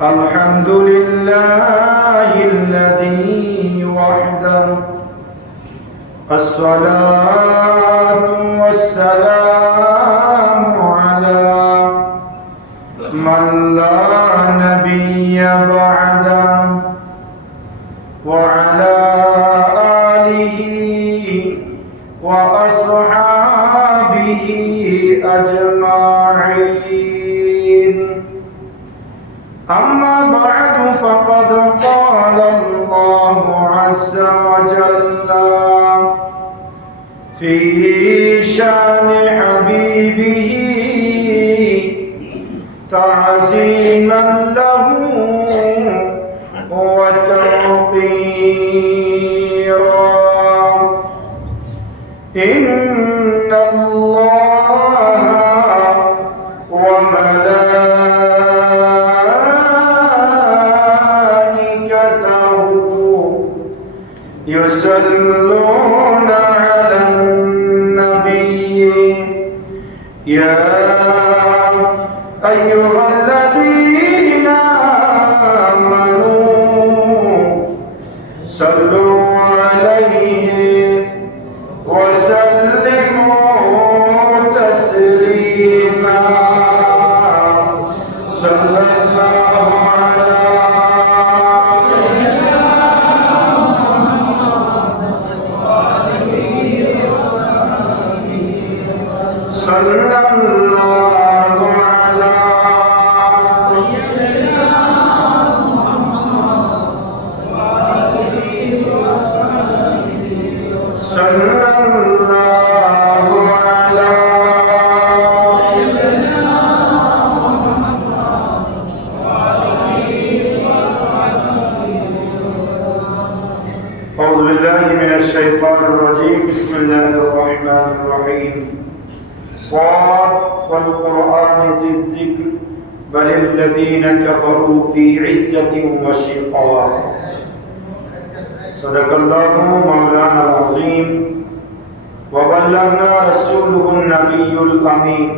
الحمد لله الذي وحده الصلاة والسلام على من لا نبي بعده وعلى آله وأصحابه أجمعين. أما بعد فقد قال الله عز وجل في شأن حبيبه تعظيما له وتوقيرا: إن الله وملائكته يصلون على النبي يا أيها الذين آمنوا صلوا عليه وسلموا تسليما. صلى الله على صلى الله على صلى الله على أعوذ بالله من الشيطان الرجيم. بسم الله الرحمن الرحيم. صاد والقرآن ذي الذكر بل الذين كفروا في عزة وشقاق. صدق الله مولانا العظيم وبلغنا رسوله النبي الأمين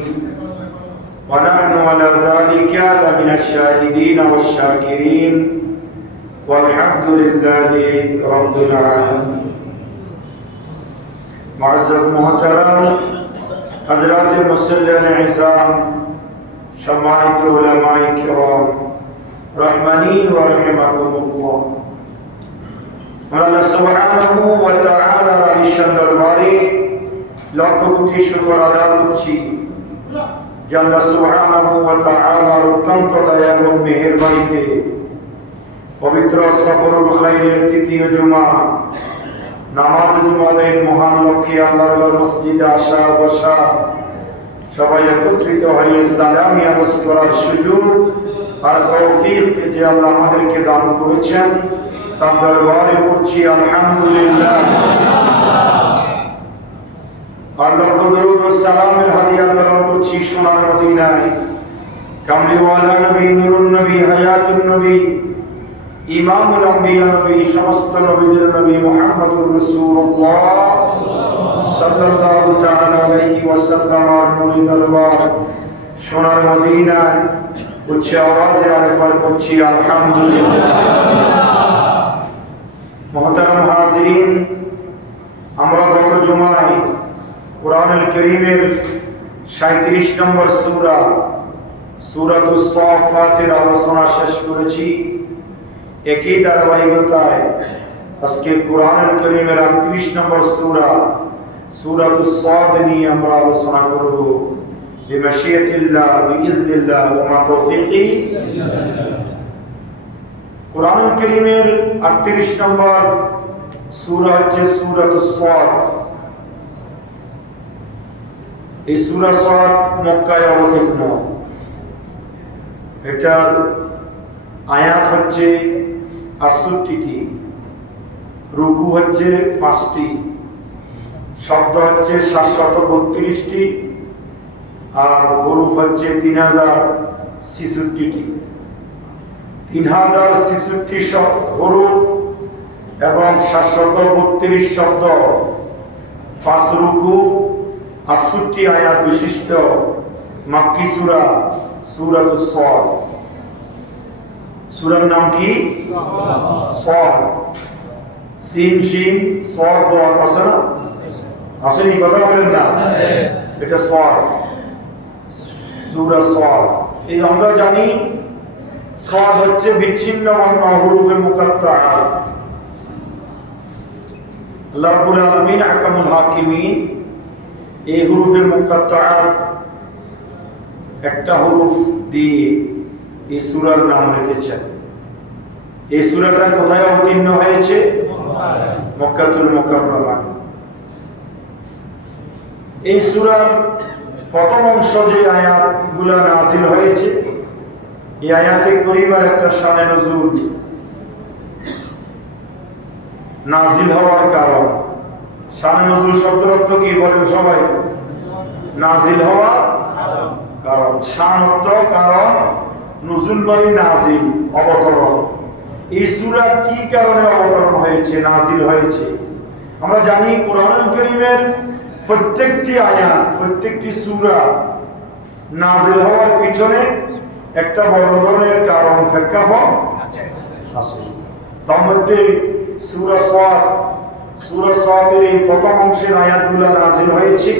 ونحن على ذلك لمن الشاهدين والشاكرين والحمد لله رب العالمين. معزز محترم হযরত মুসল্লিন ism, সম্মানিত উলামায়ে কিরাম রহমানি ওয়া রাহিমাকুমুল্লাহ, আল্লাহ সুবহানাহু ওয়া তাআলা আলিশান দরবারে লক্ষ কোটি শুকর আদায় করছি যে আল্লাহ সুবহানাহু ওয়া তাআলার অত্যন্ত দয়া এবং মেহেরবানিতে পবিত্র সফরুল খাইরের তৃতীয় জুমা নামাজ জুমার মহান লক্ষ্যে আল্লাহর মসজিদে আসা বসা, সবাই একত্রিত হয়ে সালামি আরজ করার সুযোগ আর তৌফিক যে আল্লাহ আমাদেরকে দান করেছেন তার দরবারে পড়ছি আলহামদুলিল্লাহ। আর লক্ষ দরুদ ও সালামের হাদিয়া প্রেরণ করছি সোনার মদিনায় কামলিওয়ালা নবী, নূরুন নবী, হায়াতুন নবী, ইমামুল আম্বিয়া নবী, সমস্ত নবীদের নবী মুহাম্মদুর রাসূলুল্লাহ সাল্লাল্লাহু তাআলা আলাইহি ওয়াসাল্লাম আর নূরি দরবার সোনার মদিনায় উচ্চ আওয়াজে আরেকবার করছি আলহামদুলিল্লাহ। মুহতারাম হাজিরিন, আমরা গত জুমায় কোরআনুল কারীমের 37 নম্বর সূরা সূরাতুস সাফফাতের আলোচনা শেষ করেছি। একই ধারাবাহিকতায় আজকে কোরআনুল কারীমের 38 নম্বর সূরা সূরাতুস সাদ নিয়ে আমরা আলোচনা করব বিমাশিয়াতিল্লাহ বিইذنিল্লাহ ওয়া মা তাওফীকি ইল্লা বিল্লাহ। কোরআনুল কারীমের 38 নম্বর সূরা হচ্ছে সূরাতুস সাদ। এই সূরা সাদ মক্কায় অবতীর্ণ। এটার আয়াত হচ্ছে 68টি, রুকু হচ্ছে 5টি, শব্দ হচ্ছে 732টি, আর হরফ হচ্ছে 3066টি। 3066 হরফ এবং 732 শব্দ, 5 রুকু, 68 আয়াত বিশিষ্ট মাক্কি সূরা সূরাতুস সাদ। সূরার নাম কি? সাদ। সিন শিন সাদ দোয়া আছে না? আসেনি? কথা বলেন না। এটা সাদ, সূরা সাদ। এই আমরা জানি সাদ হচ্ছে বিচ্ছিন্ন বর্ণ, হুরুফে মুকাত্তাআ। আল্লাহ রাব্বুল আলামিন আহকামুল হাকিমিন এই হুরুফে মুকাত্তাআ একটা হুরুফ দিয়ে এই সূরার নাম রেখেছেন। এই সূরাটা কোথায় অবতীর্ণ হয়েছে? মক্কাতুল মুকাররমা। এই সূরার প্রথম অংশ যে আয়াতগুলো নাযিল হয়েছে, এই আয়াতে কারিমার একটা শানে নুজুল, নাযিল হওয়ার কারণ। শানে নুজুল শব্দের অর্থ কি বলেন সবাই? নাযিল হওয়া কারণ। শান অর্থ কারণ, নুজুল মানে নাযিল, অবতরণ। এই সূরা কি কারণে অবতরণ হয়েছে, নাযিল হয়েছে? আমরা জানি কোরআনুল কারীমের প্রত্যেকটি আয়াত, প্রত্যেকটি সূরা নাযিল হওয়ার পিছনে একটা বড় ধরনের কারণ, প্রেক্ষাপট আছে। তার মধ্যে সূরা সাদের এই প্রথম অংশের আয়াতগুলো নাযিল হয়েছে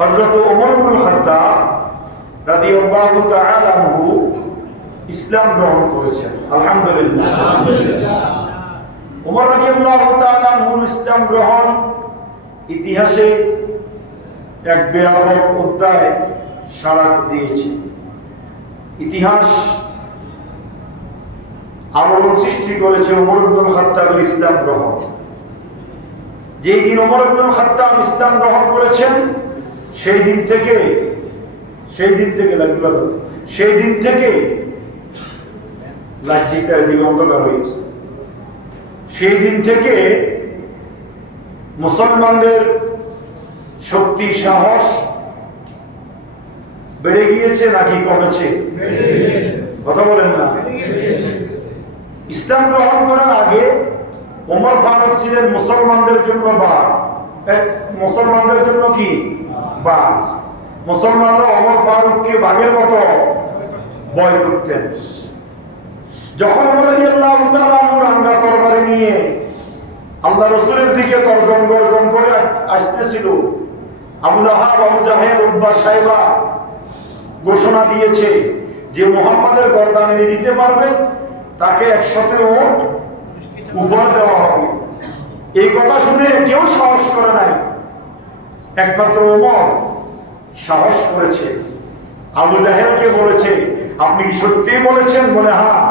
হযরত ওমর ইবনুল খাত্তাব রাদিয়াল্লাহু তাআলা আনহু ইসলাম গ্রহণ করেছেন। আলহামদুলিল্লাহ। ওমর রাদিয়াল্লাহু তাআলা আনহুর ইসলাম গ্রহণ ইতিহাসে এক ব্যাপক অধ্যায় সাড়া দিয়েছে। ইতিহাস আলোড়ন সৃষ্টি করেছে ওমর ইবনুল খাত্তাবের ইসলাম গ্রহণ। যেই দিন ওমর ইবনুল খাত্তাব ইসলাম গ্রহণ করেছেন, সেই দিন থেকে লাঠিটা এদিকে অন্ধকার হয়ে গেছে। সেই দিন থেকে মুসলমানদের শক্তি, সাহস বেড়ে গিয়েছে নাকি কমেছে? কথা বলেন না। ইসলাম গ্রহণ করার আগে ওমর ফারুক ছিলেন মুসলমানদের জন্য মুসলমানদের জন্য কি মুসলমানরা ওমর ফারুককে বাঘের মতো ভয় করতেন। যখন ওমর রাদিয়াল্লাহু তাআলা রাঙ্গা তরবারি নিয়ে আল্লাহ রাসূলের দিকে তর্জন গর্জন করে আসতেছিল, আবু লাহাব, আবু জাহেল, উতবা, সাইবা ঘোষণা দিয়েছে যে মুহাম্মাদের গর্দান এনে দিতে পারবে তাকে 100 উট উপহার দেওয়া হবে। এই কথা শুনে কেউ সাহস করে নাই, একমাত্র ওমর সাহস করেছে। আবু জাহেলকে বলেছে, আপনি কি সত্যিই বলেছেন? বলে হ্যাঁ।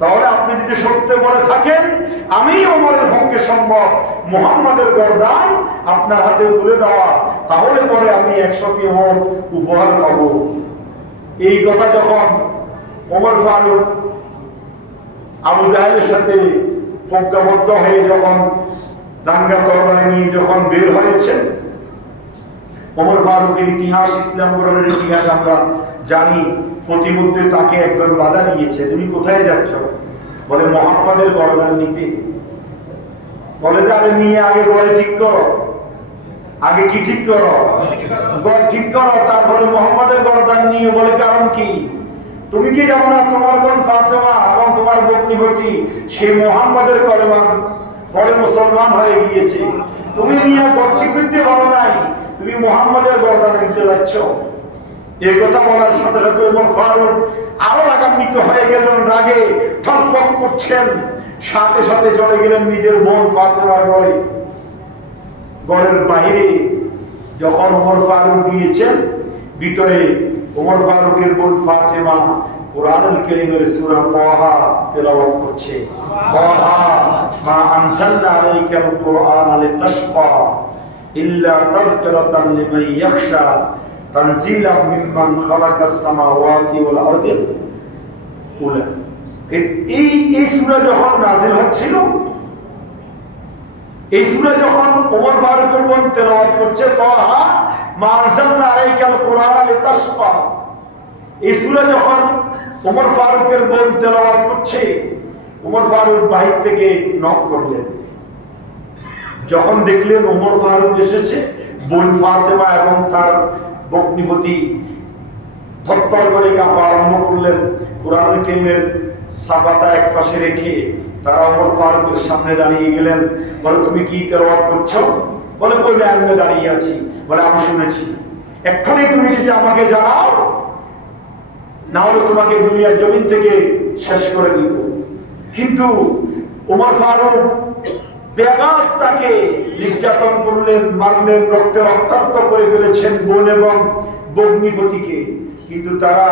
তাহলে আপনি যদি সত্য বলে থাকেন, আমি ওমরের পক্ষে সম্ভব মুহাম্মাদের গর্দান আপনার হাতে তুলে দেওয়া, তাহলে পরে আমি 100 উট উপহার পাব। এই কথা যখন ওমর ফারুক আবু জাহেলের সাথে প্রজ্ঞাবদ্ধ হয়ে যখন রাঙ্গা তরবারি নিয়ে যখন বের হয়েছে, ওমর ফারুকের ইতিহাস, ইসলাম গ্রহণের ইতিহাস আমরা জানি। প্রতিমধ্যে তাকে একজন বাধা দিয়েছে, তুমি কোথায় যাচ্ছ? বলে মুহাম্মাদের গর্দান নিতে। বলে যে আরে নিয়ে আগে ঘরে ঠিক করো, আগে কি ঠিক করো? ঘর ঠিক করো, তারপরে মুহাম্মাদের গর্দান নিয়ে। বলে কারণ কি? তুমি কি জানো না তোমার বোন ফাতেমা এবং তোমার ভগ্নিপতি সে মুহাম্মাদের কলেমা পরে মুসলমান হয়ে গিয়েছে, তুমি নিয়ে ঘর ঠিক করতে পারো নাই, তুমি মুহাম্মাদের গর্দান নিতে যাচ্ছ। এই কথা বলার সাথে সাথে ওমর ফারুক আরো রাগান্বিত হয়ে গেলেন, রাগে ঠকঠক করছেন। সাথে সাথে চলে গেলেন নিজের বোন ফাতেমার ঘরে। ঘরের বাইরে যখন ওমর ফারুক গিয়েছেন, ভিতরে ওমর ফারুকের বোন ফাতেমা কুরআনুল কারীমের সূরা তাহা তেলাওয়াত করছে। তাহা মা আনজালনা আলাইকাল কুরআনা লিতাশকা ইল্লা তাযকিরাতান লিমান ইয়াখশা তানজিলা মিম্মান খালাকাস সামাওয়াতি ওয়াল আরদি উলা। এই সূরা যখন নাযিল হচ্ছিল, এই সূরা যখন ওমর ফারুকের বোন তেলাওয়াত করছে, তাহা মা আনজালনা আলাইকাল কুরআনা লিতাশকা, এই সূরা যখন ওমর ফারুকের বোন তেলাওয়াত করছে, ওমর ফারুক বাহির থেকে নক করলেন। যখন দেখলেন ওমর ফারুক এসেছে, বোন ফাতেমা এবং তার ভগ্নিপতি থরথর করে কাঁপা আরম্ভ করলেন। কোরআন কারীমের সাফাটা এক পাশে রেখে তারা ওমর ফারুকের সামনে দাঁড়িয়ে গেলেন। বলে, তুমি কি তেলাওয়াত করছো? বলে, কইলে আমি দাঁড়িয়ে আছি। বলে, আমি শুনেছি, এক্ষুনি তুমি যদি আমাকে জানাও, না হলে তোমাকে দুনিয়ার জমিন থেকে শেষ করে দিব। কিন্তু ওমর ফারুক বেগাত তাকে নির্যাতন করলেন, মারলেন, রক্তে রক্তাক্ত করে ফেলেছেন বোন এবং বগ্নিপতিকে। কিন্তু তারা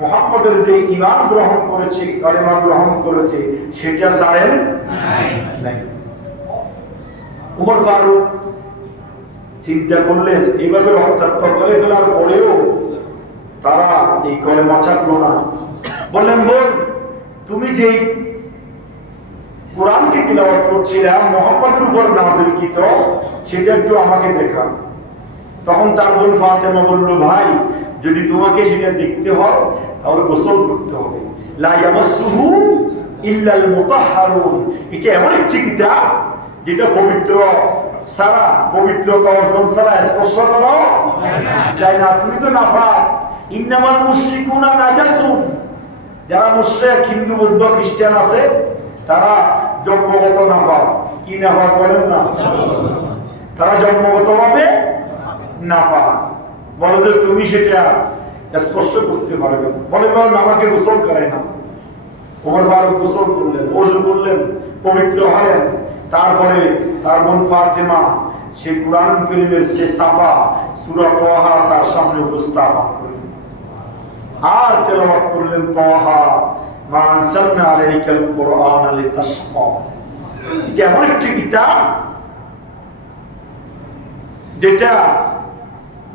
মুহাম্মদের যে ঈমান গ্রহণ করেছে, কালেমা গ্রহণ করেছে, সেটা ছাড়েন নাই। ওমর ফারুক চিন্তা করলেন, এইভাবে রক্তাক্ত করে ফেলার পরেও তারা এই কলেমা ছাড়লো না। বললেন, বোন, তুমি যে কোরআনকে তিলাওয়াত করছিলা মুহাম্মদের উপর নাযিলকৃত, সেটা একটু আমাকে দেখা। তখন তার বোন ফাতেমা বলল, ভাই, যদি তোমাকে সেটা দেখতে হয় তাহলে গোসল করতে হবে। লা ইয়ামাসসুহু ইল্লাল মুতাহহারুন। এটা এমন একটি কিতাব যেটা পবিত্র ছাড়া, পবিত্রতা অর্জন ছাড়া স্পর্শ করা যায় না। তুমি তো নাফাক। ইন্নামাল মুশরিকুনা নাজাসুন। যারা মুশরিক, হিন্দু, বৌদ্ধ, খ্রিস্টান আছে, তারা জন্মগত নাফাক। কি নাফাক বলেন না? তারা জন্মগতভাবে নাফাক। বলে যে তুমি সেটা স্পর্শ করতে পারবে। বলে, আমাকে গোসল করাই না। ওমর ফারুক গোসল করলেন, ওযু করলেন, পবিত্র হলেন। তারপরে তার বোন ফাতেমা সে কোরআন কারীমের সে সাফা সূরা তাহা তার সামনে উপস্থাপন করলেন আর তেলাওয়াত করলেন, তাহা মা আনসালনা আলাইকাল কুরআনা লিতাশকা। এটা এমন একটি কিতাব যেটা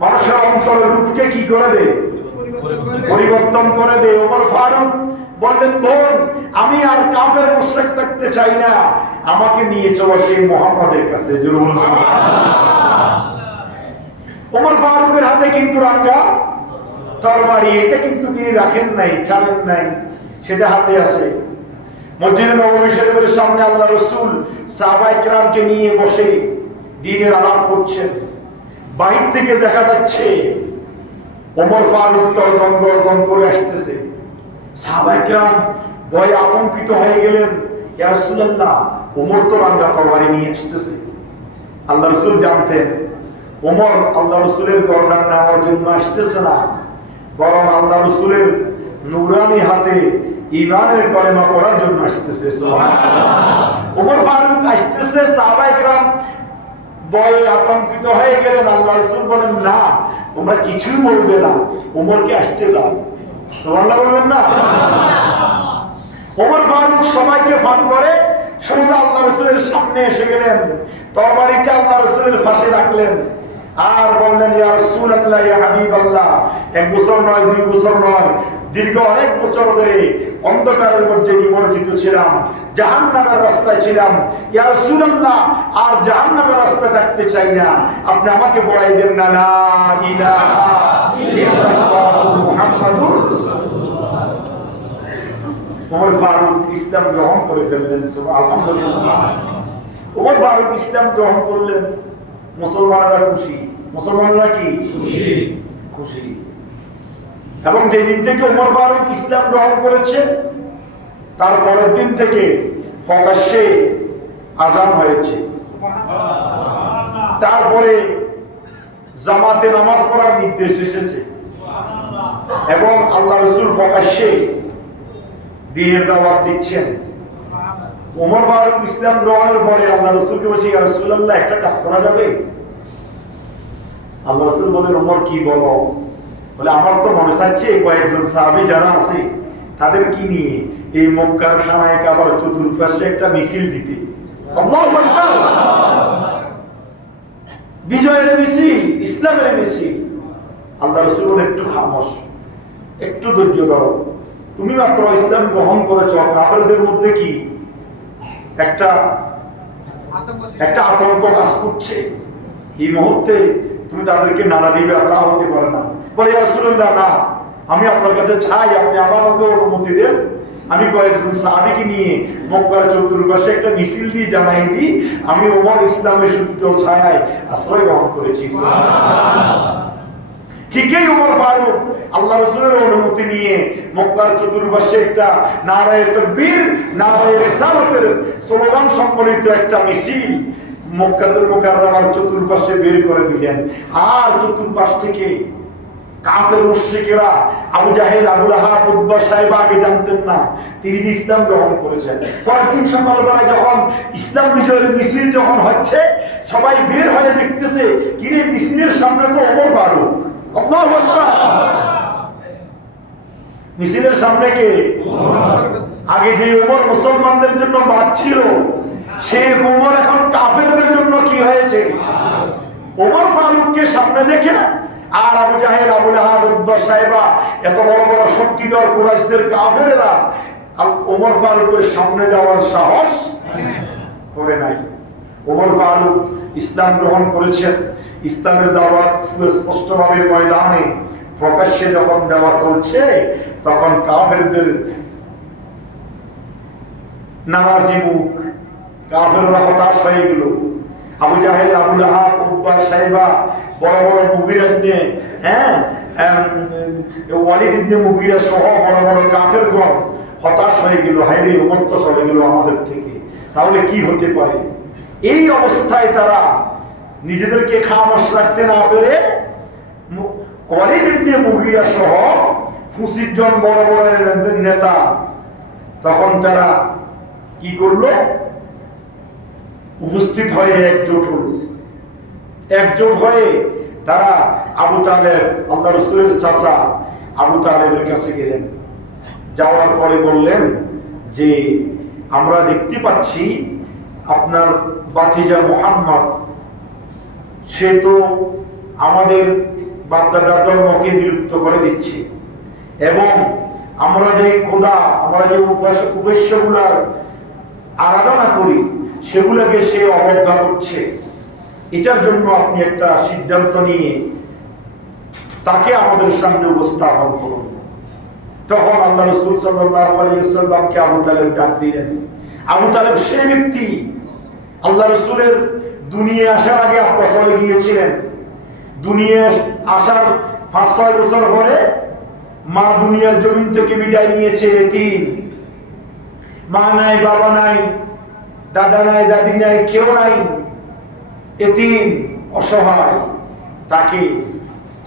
মানুষের অন্তরের রূপকে কি করে দেয়? পরিবর্তন করে দেয়। ওমর ফারুক বললেন, বোন, আমি আর কাফের মুশরিক থাকতে চাই না, আমাকে নিয়ে চলো সেই মুহাম্মাদের কাছে। ওমর ফারুকের হাতে কিন্তু রাঙ্গা তরবারি, এটা কিন্তু তিনি রাখেন নাই, ছাড়েন নাই, সেটা হাতে আছে। মসজিদে নববী শরীফের সামনে আল্লাহ রাসূল সাহাবায়ে কেরামকে নিয়ে বসে দ্বীনের আলাপ করছেন। বাহির থেকে দেখা যাচ্ছে ওমর ফারুক তর্জন গর্জন করে আসতেছে। সাহাবায়ে কেরাম ভয়ে আতঙ্কিত হয়ে গেলেন, ইয়া রাসূলুল্লাহ, ওমর তো রাঙ্গা তরবারি নিয়ে আসতেছে। আল্লাহ রাসূল জানতেন ওমর আল্লাহ রাসূলের গর্দান নেওয়ার জন্য আসতেছে না, বরং আল্লাহ রাসূলের নূরানি হাতে ঈমানের কলেমা পড়ার জন্য আসতেছে। সুবহানাল্লাহ। ওমর ফারুক আসতেছে, সাহাবায়ে কেরাম ভয়ে আতঙ্কিত হয়ে গেলেন। আল্লাহ রাসূল বলেন, না, তোমরা কিছুই বলবে না, ওমরকে আসতে দাও। সুবহানাল্লাহ বলবেন না? ওমর ফারুক সবাইকে ফান করে সোজা আল্লাহ রাসূলের সামনে এসে গেলেন, তরবারিটা আল্লাহ রাসূলের পাশে রাখলেন আর বললেন, ইয়া রাসূলুল্লাহ, ইয়া হাবিবাল্লাহ, এক বছর নয়, 2 বছর নয়, দীর্ঘ অনেক বছর ধরে অন্ধকারের মধ্যে নিমজ্জিত ছিলাম, জাহান্নামের রাস্তায় ছিলাম। ইয়া রাসূলুল্লাহ, আর জাহান্নামের রাস্তায় থাকতে চাই না, আপনি আমাকে বড়াই দেন না, লা ইলাহা ইল্লাল্লাহ মুহাম্মাদুর রাসূলুল্লাহ। ওমর ফারুক ইসলাম গ্রহণ করে ফেললেন। আলহামদুলিল্লাহ। ওমর ফারুক ইসলাম গ্রহণ করলেন, মুসলমানরা খুশি। মুসলমানরা কি খুশি? খুশি। এবং যেদিন থেকে ওমর ফারুক ইসলাম গ্রহণ করেছে, তার পরের দিন থেকে প্রকাশ্যে আযান হয়েছে। তারপরে জামাতে নামাজ পড়ার নির্দেশ এসেছে এবং আল্লাহ রাসূল প্রকাশ্যে দ্বীনের দাওয়াত দিচ্ছেন। ওমর ফারুক ইসলাম গ্রহণের পরে আল্লাহ রাসূলকে বলছে, ইয়া রাসূলুল্লাহ, একটা কাজ করা যাবে? আল্লাহ রাসূল বলেন, ওমর, কি বলো? বলে, আমার তো মনে চাচ্ছে কয়েকজন সাহাবী যারা আছে তাদের কি নিয়ে এই মক্কার খানায় কাবার চতুর্পাশে একটা মিছিল দিতে। আল্লাহু আকবার। বিজয়ের মিছিল, ইসলামের মিছিল। আল্লাহ রাসূল বলেন, একটু খামোশ, একটু ধৈর্য ধরো, তুমি মাত্র ইসলাম গ্রহণ করেছ, কাফেরদের মধ্যে কি একটা আতঙ্ক কাজ করছে, এই মুহূর্তে তুমি তাদেরকে নাড়া দিবে, তা হতে পারে না। বলে, ইয়া রাসূলুল্লাহ, না, আমি আপনার কাছে চাই আপনি আমাকে অনুমতি দেন, আমি কয়েকজন সাহাবীকে নিয়ে মক্কার চতুর্পাশে একটা মিছিল দিয়ে জানাই দিই আমি ওমর ইসলামের সুদীপ্ত ছায়ায় আশ্রয় গ্রহণ করেছি। ঠিকই ওমর ফারুক আল্লাহ রাসূলের অনুমতি নিয়ে মক্কার চতুর্পাশে একটা নারায়ে তাকবীর নারায়ে রিসালাতের স্লোগান সম্বলিত একটা মিছিল মক্কাতুল মুকাররমার চতুর্পাশে বের করে দিলেন। আর চতুর্পাশ থেকে কাফের মুশরিকেরা আবু জাহেল, আবু লাহাব, উতবা সাইবা আগে জানতেন না তিনি যে ইসলাম গ্রহণ করেছেন। পরের দিন সকালবেলা যখন ইসলাম বিজয়ের মিছিল যখন হচ্ছে, সবাই বের হয়ে দেখতেছে কিরে মিছিলের সামনে তো ওমর ফারুক। আল্লাহু আকবার। মিছিলের সামনে কে? আগে যে ওমর মুসলমানদের জন্য বাঁচছিল, সেই ওমর এখন কাফেরদের জন্য কি হয়েছে? ওমর ফারুককে সামনে দেখে আর আবু জাহেল, আবু লাহাব, উতবা সাইবা এত বড় বড় শক্তিধর কুরাইশদের কাফেররা ওমর ফারুকের সামনে যাওয়ার সাহস করে নাই। ওমর ফারুক ইসলাম গ্রহণ করেছেন। ইসলামের দাওয়াত স্পষ্টভাবে ময়দানে প্রকাশ্যে যখন দেওয়া চলছে, তখন কাফেরদের নারাজি মুখ, কাফেররা হতাশ হয়ে গেল। আবু জাহেল, আবু লাহাব, উতবা সাইবা বড় বড় মুগিরা নিয়ে, ওয়ালিদ ইবনে মুগিরা সহ বড় বড় কাফেরগণ হতাশ হয়ে গেল। হায়রে ওমর তো চলে গেল আমাদের থেকে, তাহলে কি হতে পারে? এই অবস্থায় তারা নিজেদেরকে খামোশ রাখতে না পেরে ওয়ালিদ ইবনে মুগিরা সহ 25 জন বড় বড় নেতা তখন তারা কি করলো? উপস্থিত হয়ে একজোট হয়ে তারা আবু তালেব, আল্লাহ রাসূলের চাচা আবু তালেবের কাছে গেলেন। যাওয়ার পরে বললেন যে আমরা দেখতে পাচ্ছি আপনার ভাতিজা মুহাম্মদ, সে তো আমাদের বাপ-দাদা ধর্মকে বিলুপ্ত করে দিচ্ছে, এবং আমরা যে খোদা, আমরা যে উপাস্যগুলার আরাধনা করি সেগুলোকে সে অবজ্ঞা করছে। এটার জন্য আপনি একটা সিদ্ধান্ত নিয়ে তাকে আমাদের সামনে উপস্থাপন করুন। তখন আল্লাহ রাসূল সাল্লাল্লাহু আলাইহি ওয়াসাল্লামকে আবু তালেব ডাক দিলেন। আবু তালেব সেই ব্যক্তি আল্লাহ রাসূলের দুনিয়ায় আসার আগে আব্বা চলে গিয়েছিলেন। দুনিয়ায় আসার 5-6 বছর পরে মা দুনিয়ার জমিন থেকে বিদায় নিয়েছে। এতিম, মা নাই, বাবা নাই, দাদা নাই, দাদি নাই, কেউ নাই, এতিম, অসহায়। তাকে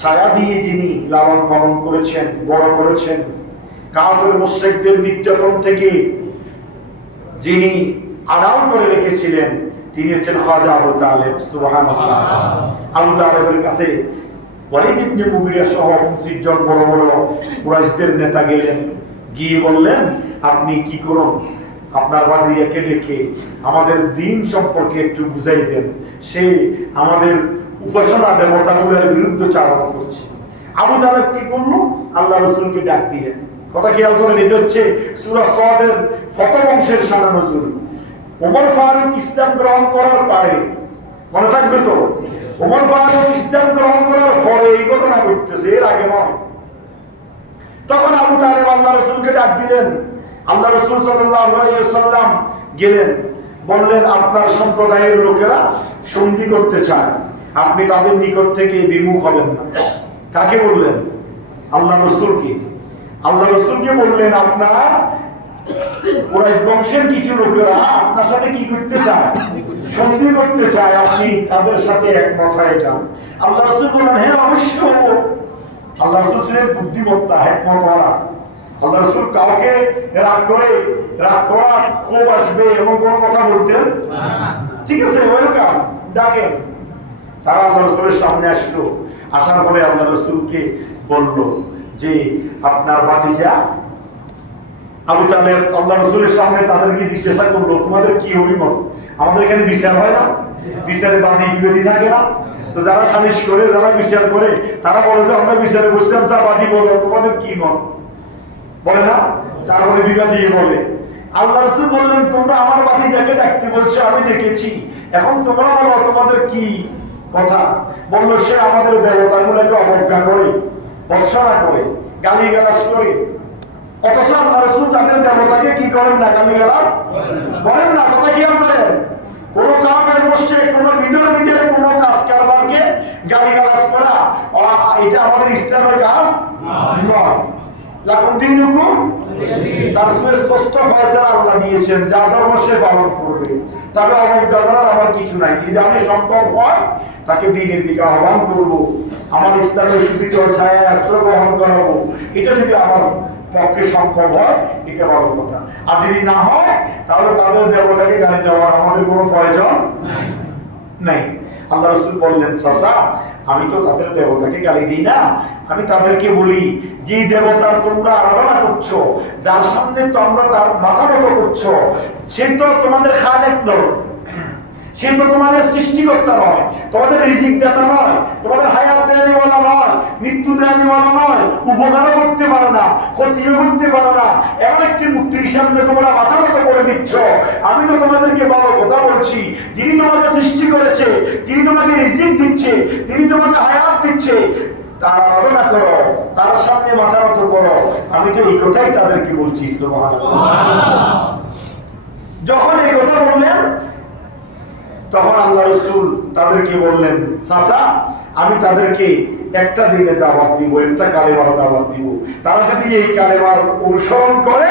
ছায়া দিয়ে যিনি লালন পালন করেছেন, বড় করেছেন, কাফের মুশরিকদের নির্যাতন থেকে যিনি আড়াল করে রেখেছিলেন, তিনি হচ্ছেন খাজা আবু তালেব। সুবহানাল্লাহ। আবু তালেবের কাছে ওয়ালিদ ইবনে মুগিরা সহ 25 জন বড় বড় কুরাইশদের নেতা গেলেন। গিয়ে বললেন, আপনি কি করুন, আপনার ভাতিজাকে ডেকে আমাদের দ্বীন সম্পর্কে একটু বুঝাই দেন। সে আমাদের উপাসনা দেবতাগুলোর বিরুদ্ধে চারণ করছে। আবু তালেব কি করলো? আল্লাহ রাসূলকে ডাক দিলেন। কথা খেয়াল করেন, এটা হচ্ছে সূরা সাদের প্রথম অংশের শানে নজুল। ওমর ফারুক ইসলাম গ্রহণ করার পরে, মনে থাকবে তো, ওমর ফারুক ইসলাম গ্রহণ করার পরে এই ঘটনা ঘটতেছে, এর আগে নয়। তখন আবু তালেব আল্লাহ রাসূলকে ডাক দিলেন। আল্লাহ রাসূল সাল্লাল্লাহু আলাইহি ওয়াসাল্লাম গেলেন, বললেন আপনার সম্প্রদায়ের লোকেরা সন্ধি করতে চায়, আপনি তাদের নিকট থেকে বিমুখ হবেন না। কাকে বললেন? আল্লাহ রাসূলকে। আল্লাহ রাসূলকে বললেন, আপনার কুরাইশ বংশের কিছু লোকেরা আপনার সাথে কি করতে চায়? সন্ধি করতে চায়, আপনি তাদের সাথে একমত হয়ে যান। আল্লাহ রাসূল বললেন, হ্যাঁ অবশ্যই হব। আল্লাহ রাসূল ছিলেন বুদ্ধিমত্তা, হিকমতওয়ালা। আল্লাহ রাসূল কাউকে রাগ করা খুব আসবে এমন কোনো কথা বলতেন না। ঠিক আছে, ওয়েলকাম, ডাকেন। তারা আল্লাহ রাসূলের সামনে আসলো। আসার পরে আল্লাহ রাসূলকে বলল যে আপনার ভাতিজা আবু তালেব আল্লাহ রাসূলের সামনে তাদেরকে জিজ্ঞাসা করলো, তোমাদের কি অভিমত? আমাদের এখানে বিচার হয় না, বিচারে বাদী বিবাদী থাকে না? তো যারা সালিশ করে, যারা বিচার করে, তারা বলে যে আমরা বিচারে বসলাম, যা বাদী বলে তোমাদের কি মত, বলে না? তারপরে বিবাদী বলে। আল্লাহ রাসূল বললেন, তোমরা আমার ভাতিজাকে ডাকতে বলছো, আমি ডেকেছি, এখন তোমরা বলো তোমাদের কি কথা। বললো, সে আমাদের দেবতাগুলোকে অবজ্ঞা করে, ভর্ৎসনা করে, গালিগালাজ করে। অথচ আল্লাহ রাসূল তাদের দেবতাকে কি করেন না? গালিগালাজ করেন না। কথা খেয়াল করেন, কোন কাফের মুশরিক, কোন বিধর্মীদের কোন কাজ কারবারকে গালিগালাজ করা এটা আমাদের ইসলামের কাজ নয়। লাকুম দীনুকুম, তার সুস্পষ্ট ফয়সালা আল্লাহ দিয়েছেন, যা ধর্ম সে পালন করবে, তবে অবজ্ঞা করার আমার কিছু নাই। যদি আমি সম্ভব হয় তাকে দ্বীনের দিকে আহ্বান করবো, আমার ইসলামের সুদীত ছায়া আশ্রয় গ্রহণ করাবো, এটা যদি আমার পক্ষে সম্ভব হয় এটা বড় কথা। আর যদি না হয় তাহলে তাদের দেবতাকে গালি দেওয়ার আমাদের কোনো প্রয়োজন নাই। আল্লাহ রাসূল বললেন, চাচা আমি তো তাদের দেবতাকে গালি দিই না, আমি তাদেরকে বলি যে দেবতার তোমরা আরাধনা করছো, যার সামনে তোমরা তার মাথা নত করছো, সে তো তোমাদের খালেক নয়, সে তো তোমাদের সৃষ্টিকর্তা নয়, তোমাদের রিজিক দাতা নয়, তোমাদের হায়াত দেওয়ালা নয়, মৃত্যু দেওয়ালা নয়, উপকারও করতে পারে না, ক্ষতিও করতে পারে না, এমন একটি মূর্তির সামনে তোমরা মাথা নত করে দিচ্ছ। আমি তো তোমাদেরকে বড় কথা বলছি, যিনি তোমাকে সৃষ্টি করেছে, যিনি তোমাকে রিজিক দিচ্ছে, যিনি তোমাকে হায়াত দিচ্ছে, তার আরাধনা করো, তার সামনে মাথা নত করো। আমি তো এই কথাই তাদেরকে বলছি। সুবহানাল্লাহ। যখন এই কথা বললেন তখন আল্লাহ রাসূল তাদেরকে বললেন, চাচা আমি তাদেরকে একটা দিনে দাওয়াত দিব, একটা কালেমার দাওয়াত দিব, তারা যদি এই কালেমার অনুসরণ করে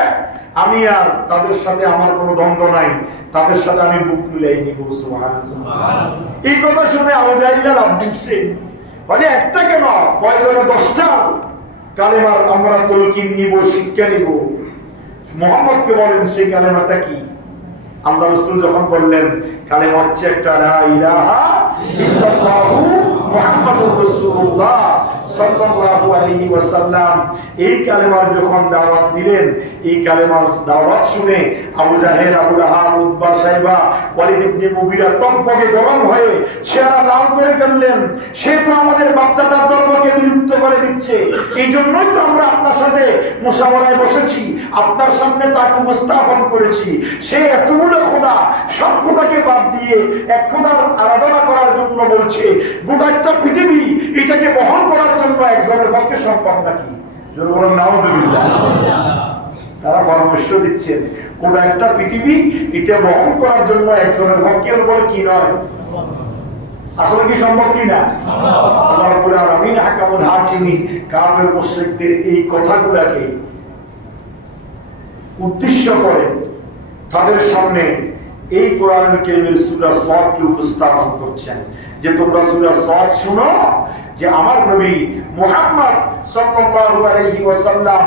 আমি আর তাদের সাথে আমার কোনো দ্বন্দ্ব নাই, তাদের সাথে আমি বুক মিলাই নিব। সুবহানাল্লাহ। এই কথা শুনে আবু জাহেল লাফ দিচ্ছে, মানে একটা কেন কয়জনে 10টা কালেমার আমরা তলকিন নিব, শিক্ষা নিব। মুহাম্মদকে বলেন সেই কালেমাটা কি? আল্লাহ রাসূল যখন বললেন কালেমা হচ্ছে একটা লা ইলাহা ইল্লাল্লাহু মুহাম্মাদুর রাসূলুল্লাহ সাল্লাল্লাহু আলাইহি ওয়াসাল্লাম, এই কালেমার যখন দাওয়াত দিলেন, এই কালেমার দাওয়াত শুনে আবু জাহেল, আবু লাহাব, উতবা, সাইবা, ওয়ালিদ ইবনে মুগীরা টকবকে গরম হয়ে চেহারা লাল করে ফেললেন। সে তো আমাদের বাপদাদার ধর্মকে বিলুপ্ত করে দিচ্ছে, এই জন্যই তো আমরা আপনার সাথে মুশাওয়ারায় বসেছি, আপনার সামনে তাকে উপস্থাপন করেছি। সে এতগুলো খোদা, সব খোদাকে বাদ দিয়ে এক খোদার আরাধনা করার জন্য বলছে। গোটা একটা পৃথিবী এটাকে বহন করার জন্য একজনের পক্ষে সম্ভব নাকি? বলুন নাউযুবিল্লাহ। তারা পরামর্শ দিচ্ছেন গোটা একটা পৃথিবী এটা বহন করার জন্য একজনের পক্ষে বলে কি নয়, আসলে কি সম্ভব কি না? আল্লাহ রাব্বুল আলামিন হাকামুল হাকিমিন কাফের মুশরিকদের এই কথাগুলোকে উদ্দেশ্য করে তাদের সামনে এই কোরআনুল কারীমের সূরা সাদকে উপস্থাপন করছেন যে তোমরা সূরা সাদ শুনো, যে আমার নবী মুহাম্মদ সাল্লাল্লাহু আলাইহি ওয়াসাল্লাম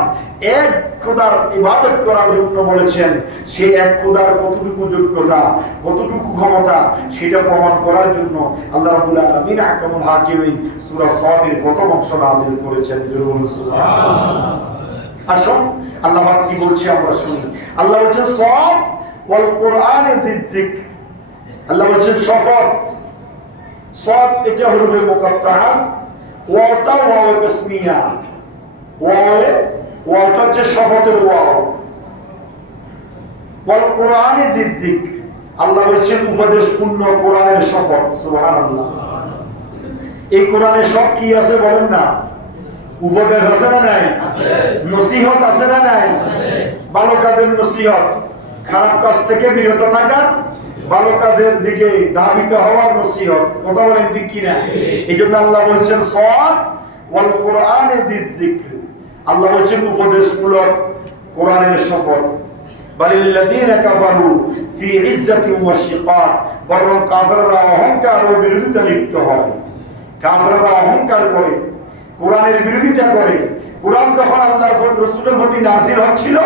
এক খোদার ইবাদত করার জন্য বলেছেন। সে এক খোদার কতটুকু যোগ্যতা, কতটুকু ক্ষমতা, সেটা প্রমাণ করার জন্য আল্লাহ রাব্বুল আলামিন হাকামুল হাকিমিন সূরা সাদের প্রথম অংশ নাযিল করেছেন। সুবহানাল্লাহ। আসুন আল্লাহ পাক কি বলছে আমরা শুনি। আল্লাহ বলছেন সাদ ওয়াল কোরআনে যিকর, আল্লাহ বলছেন শপথ। সাদ এটা হরফে মুকাত্তাআ, ওয়াটা ওয়াও তাসমিয়া, ওয়াটা হচ্ছে শপথের ওয়াও। ওয়াল কোরআনে যিকর, আল্লাহ বলছেন উপদেশপূর্ণ কোরআনের শপথ। সুবহানাল্লাহ। এই কোরআনে সব কি আছে বলেন না? উপদেশ আছে না নাই? আছে। নসিহত আছে না নাই? আছে। ভালো কাজের নসিহত, খারাপ কাজ থেকে বিরত থাকা, ভালো কাজের দিকে ধাবিত হওয়ার নসিহত। কথা বলেন ঠিক কি না? এইজন্য আল্লাহ বলছেন সাদ ওয়াল কোরআনে যিকর, আল্লাহ বলছেন উপদেশমূলক কোরআনের শপথ। বালিল্লাযীনা কাফারু ফি ইজ্জাতিন ওয়া শিকাক, বরং কাফেররা অহংকার ও বিরোধিতা লিপ্ত হয়। কাফেররা অহংকার করে, কোরআনের বিরোধিতা করে। কোরআন যখন আল্লাহর রাসূলের প্রতি নাযিল হচ্ছিল,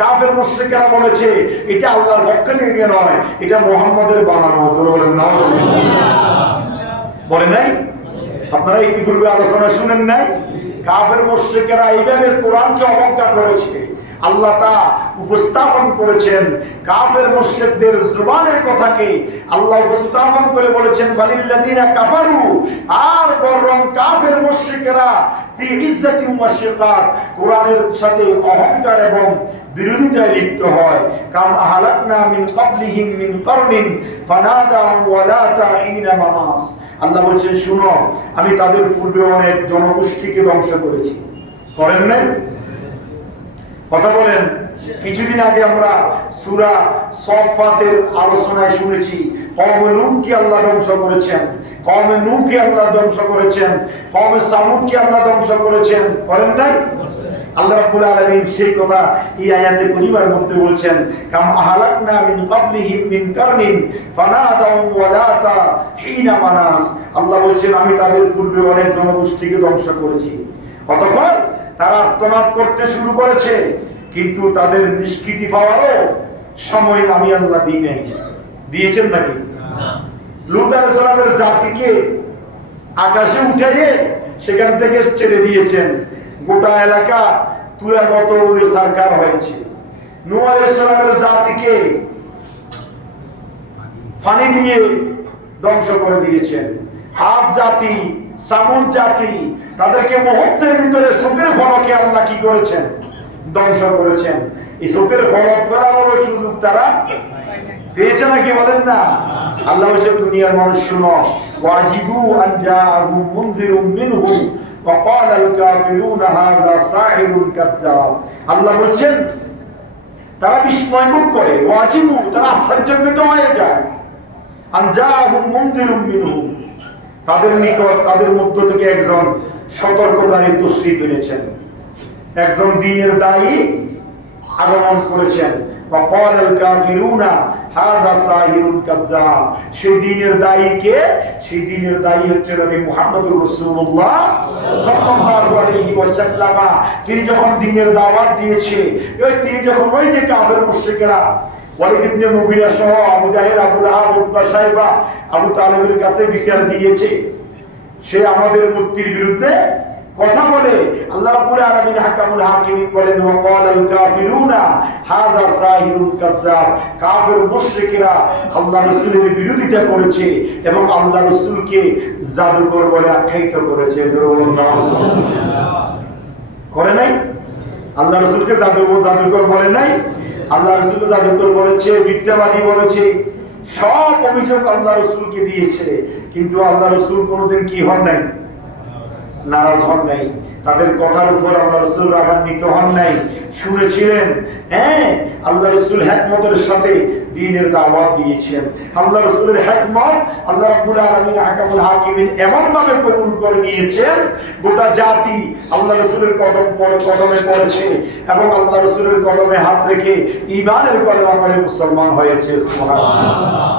কাফের মুশরিকরা বলেছে এটা আল্লাহর পক্ষ থেকে নয়, এটা মুহাম্মাদের বানানো। বলেন নাউযুবিল্লাহ। বলে নাই? আপনারা ইতিপূর্বে আলোচনা শুনেন নাই? কাফের মুশরিকরা এইভাবে কোরআনকে অবজ্ঞা করেছে। আল্লাহ তা উপস্থাপন করেছেন কাফের মুশরিকদের জবানের কথাকে আল্লাহ উপস্থাপন করে বলেছেন বালিল্লাযীনা কাফারু, আর বরং কাফের মুশরিকরা ফি ইজ্জাতিন ওয়া শিকাক, কোরআনের সাথে অহংকার এবং বিরোধিতায় লিপ্ত হয়। কাম আহলাকনা মিন ক্বাবলিহিম মিন কারনিন ফানাদাউ ওয়া লা তাঈনা মানাস, আল্লাহ বলেন শুনো আমি তাদের পূর্বে অনেক জনগোষ্ঠীকে ধ্বংস করেছি। করেন না? কথা বলেন। কিছুদিন আগে আমরা সূরা সাফফাতের আলোচনায় শুনেছি কওম লূতকে আল্লাহ ধ্বংস করেছেন। কওমে নূহকে আল্লাহ ধ্বংস করেছেন, কওমে সামুদকে আল্লাহ ধ্বংস করেছেন, করেন নাই? আল্লাহ রাব্বুল আলামিন সেই কথা এই আয়াতে পরিবার মধ্যে বলছেন, কাম আহলাকনা মিন ক্বাবলিহিম মিন কারনিন ফানাদাউ ওয়ালাতা হিনা মানাস। আল্লাহ বলছেন আমি তাদের পূর্বে অনেক জনগোষ্ঠীকে ধ্বংস করেছি, অতঃপর তারা আর্তনাদ করতে শুরু করেছে, কিন্তু তাদের নিষ্কৃতি পাওয়ারও সময় আমি আল্লাহ দিই নাই। দিয়েছেন নাকি? লূত আলাইহিস সালামের জাতিকে আকাশে উঠাইয়ে সেখান থেকে ছেড়ে দিয়েছেন, গোটা এলাকা তুলার মতো উড়ে সরকার হয়েছে। নূহ আলাইহিস সালামের জাতিকে পানি দিয়ে ধ্বংস করে দিয়েছেন। আদ জাতি, সামুদ জাতি, তাদেরকে মুহূর্তের ভিতরে চোখের ফলকে আল্লাহ কি করেছেন? ধ্বংস করেছেন। এই চোখের ফলক ফেরানোর সুযোগ তারা পেয়েছে নাকি বলেন না? আল্লাহ বলছেন দুনিয়ার মানুষ শুনো, ওয়াজিবু আন জাআহুম মুনযিরুম মিনহুম ওয়া ক্বালা আল কাফিরুনা হাযা সাহিরুন কাযযাব। আল্লাহ বলছেন তারা বিস্ময় বোধ করে, ওয়াজিবু তারা আশ্চর্যান্বিত হয়ে যায়, আন জাআহুম মুনযিরুম মিনহুম তাদের নিকট তাদের মধ্য থেকে একজন সতর্ককারী তশরিফ এনেছেন, একজন দ্বীনের দায়ী আগমন করেছেন। وقال الكافرون هذا ساحر كذاب। সেই দ্বীনের দায়ী কে? সেই দ্বীনের দায়ী হচ্ছে নবী মুহাম্মদুর রাসূলুল্লাহ সাল্লাল্লাহু আলাইহি ওয়াসাল্লাম। তিনি যখন দ্বীনের দাওয়াত দিয়েছে, তিনি যখন ওই যে কাফের মুশরিকরা ওয়ালিদ ইবনে মুগিরা সহ আবু জাহেল, আবু লাহাব, উতবা, শাইবা, আবু তালেবের কাছে বিচার দিয়েছে, সে আমাদের মূর্তির বিরুদ্ধে কথা বলে, আল্লাহ রাব্বুল আলামিন হাকামুল হাকিমিন বলেন, ওয়া ক্বালাল কাফিরুনা হাযা সাহিরুন কাযযাব। কাফের মুশরিকরা আল্লাহ রাসূলের বিরোধিতা করেছে এবং আল্লাহ রাসূলকে জাদুকর বলে আখ্যায়িত করেছে। করে নাই? আল্লাহ রাসূলকে জাদুকর বলে নাই? আল্লাহ রাসূলকে জাদুকর বলেছে, মিথ্যাবাদী বলেছে, সব অভিযোগ আল্লাহ রাসূলকে দিয়েছে, কিন্তু আল্লাহ রাসূল কোনোদিন কি হন নাই? নারাজ হন নাই। তাদের কথার উপর আল্লাহ রাসূল রাগান্বিত হন নাই, শুনেছিলেন। হ্যাঁ, আল্লাহ রাসূল হিকমতের সাথে দ্বীনের দাওয়াত দিয়েছেন। আল্লাহ রাসূলের হিকমত আল্লাহ রাব্বুল আলামিন হাকামুল হাকিমিন এমন ভাবে কবুল করে নিয়েছেন, গোটা জাতি আল্লাহ রাসূলের কদমে পড়েছে এবং আল্লাহ রাসূলের কদমে হাত রেখে ঈমানের কলেমা পড়ে মুসলমান হয়েছে। সুবহানাল্লাহ।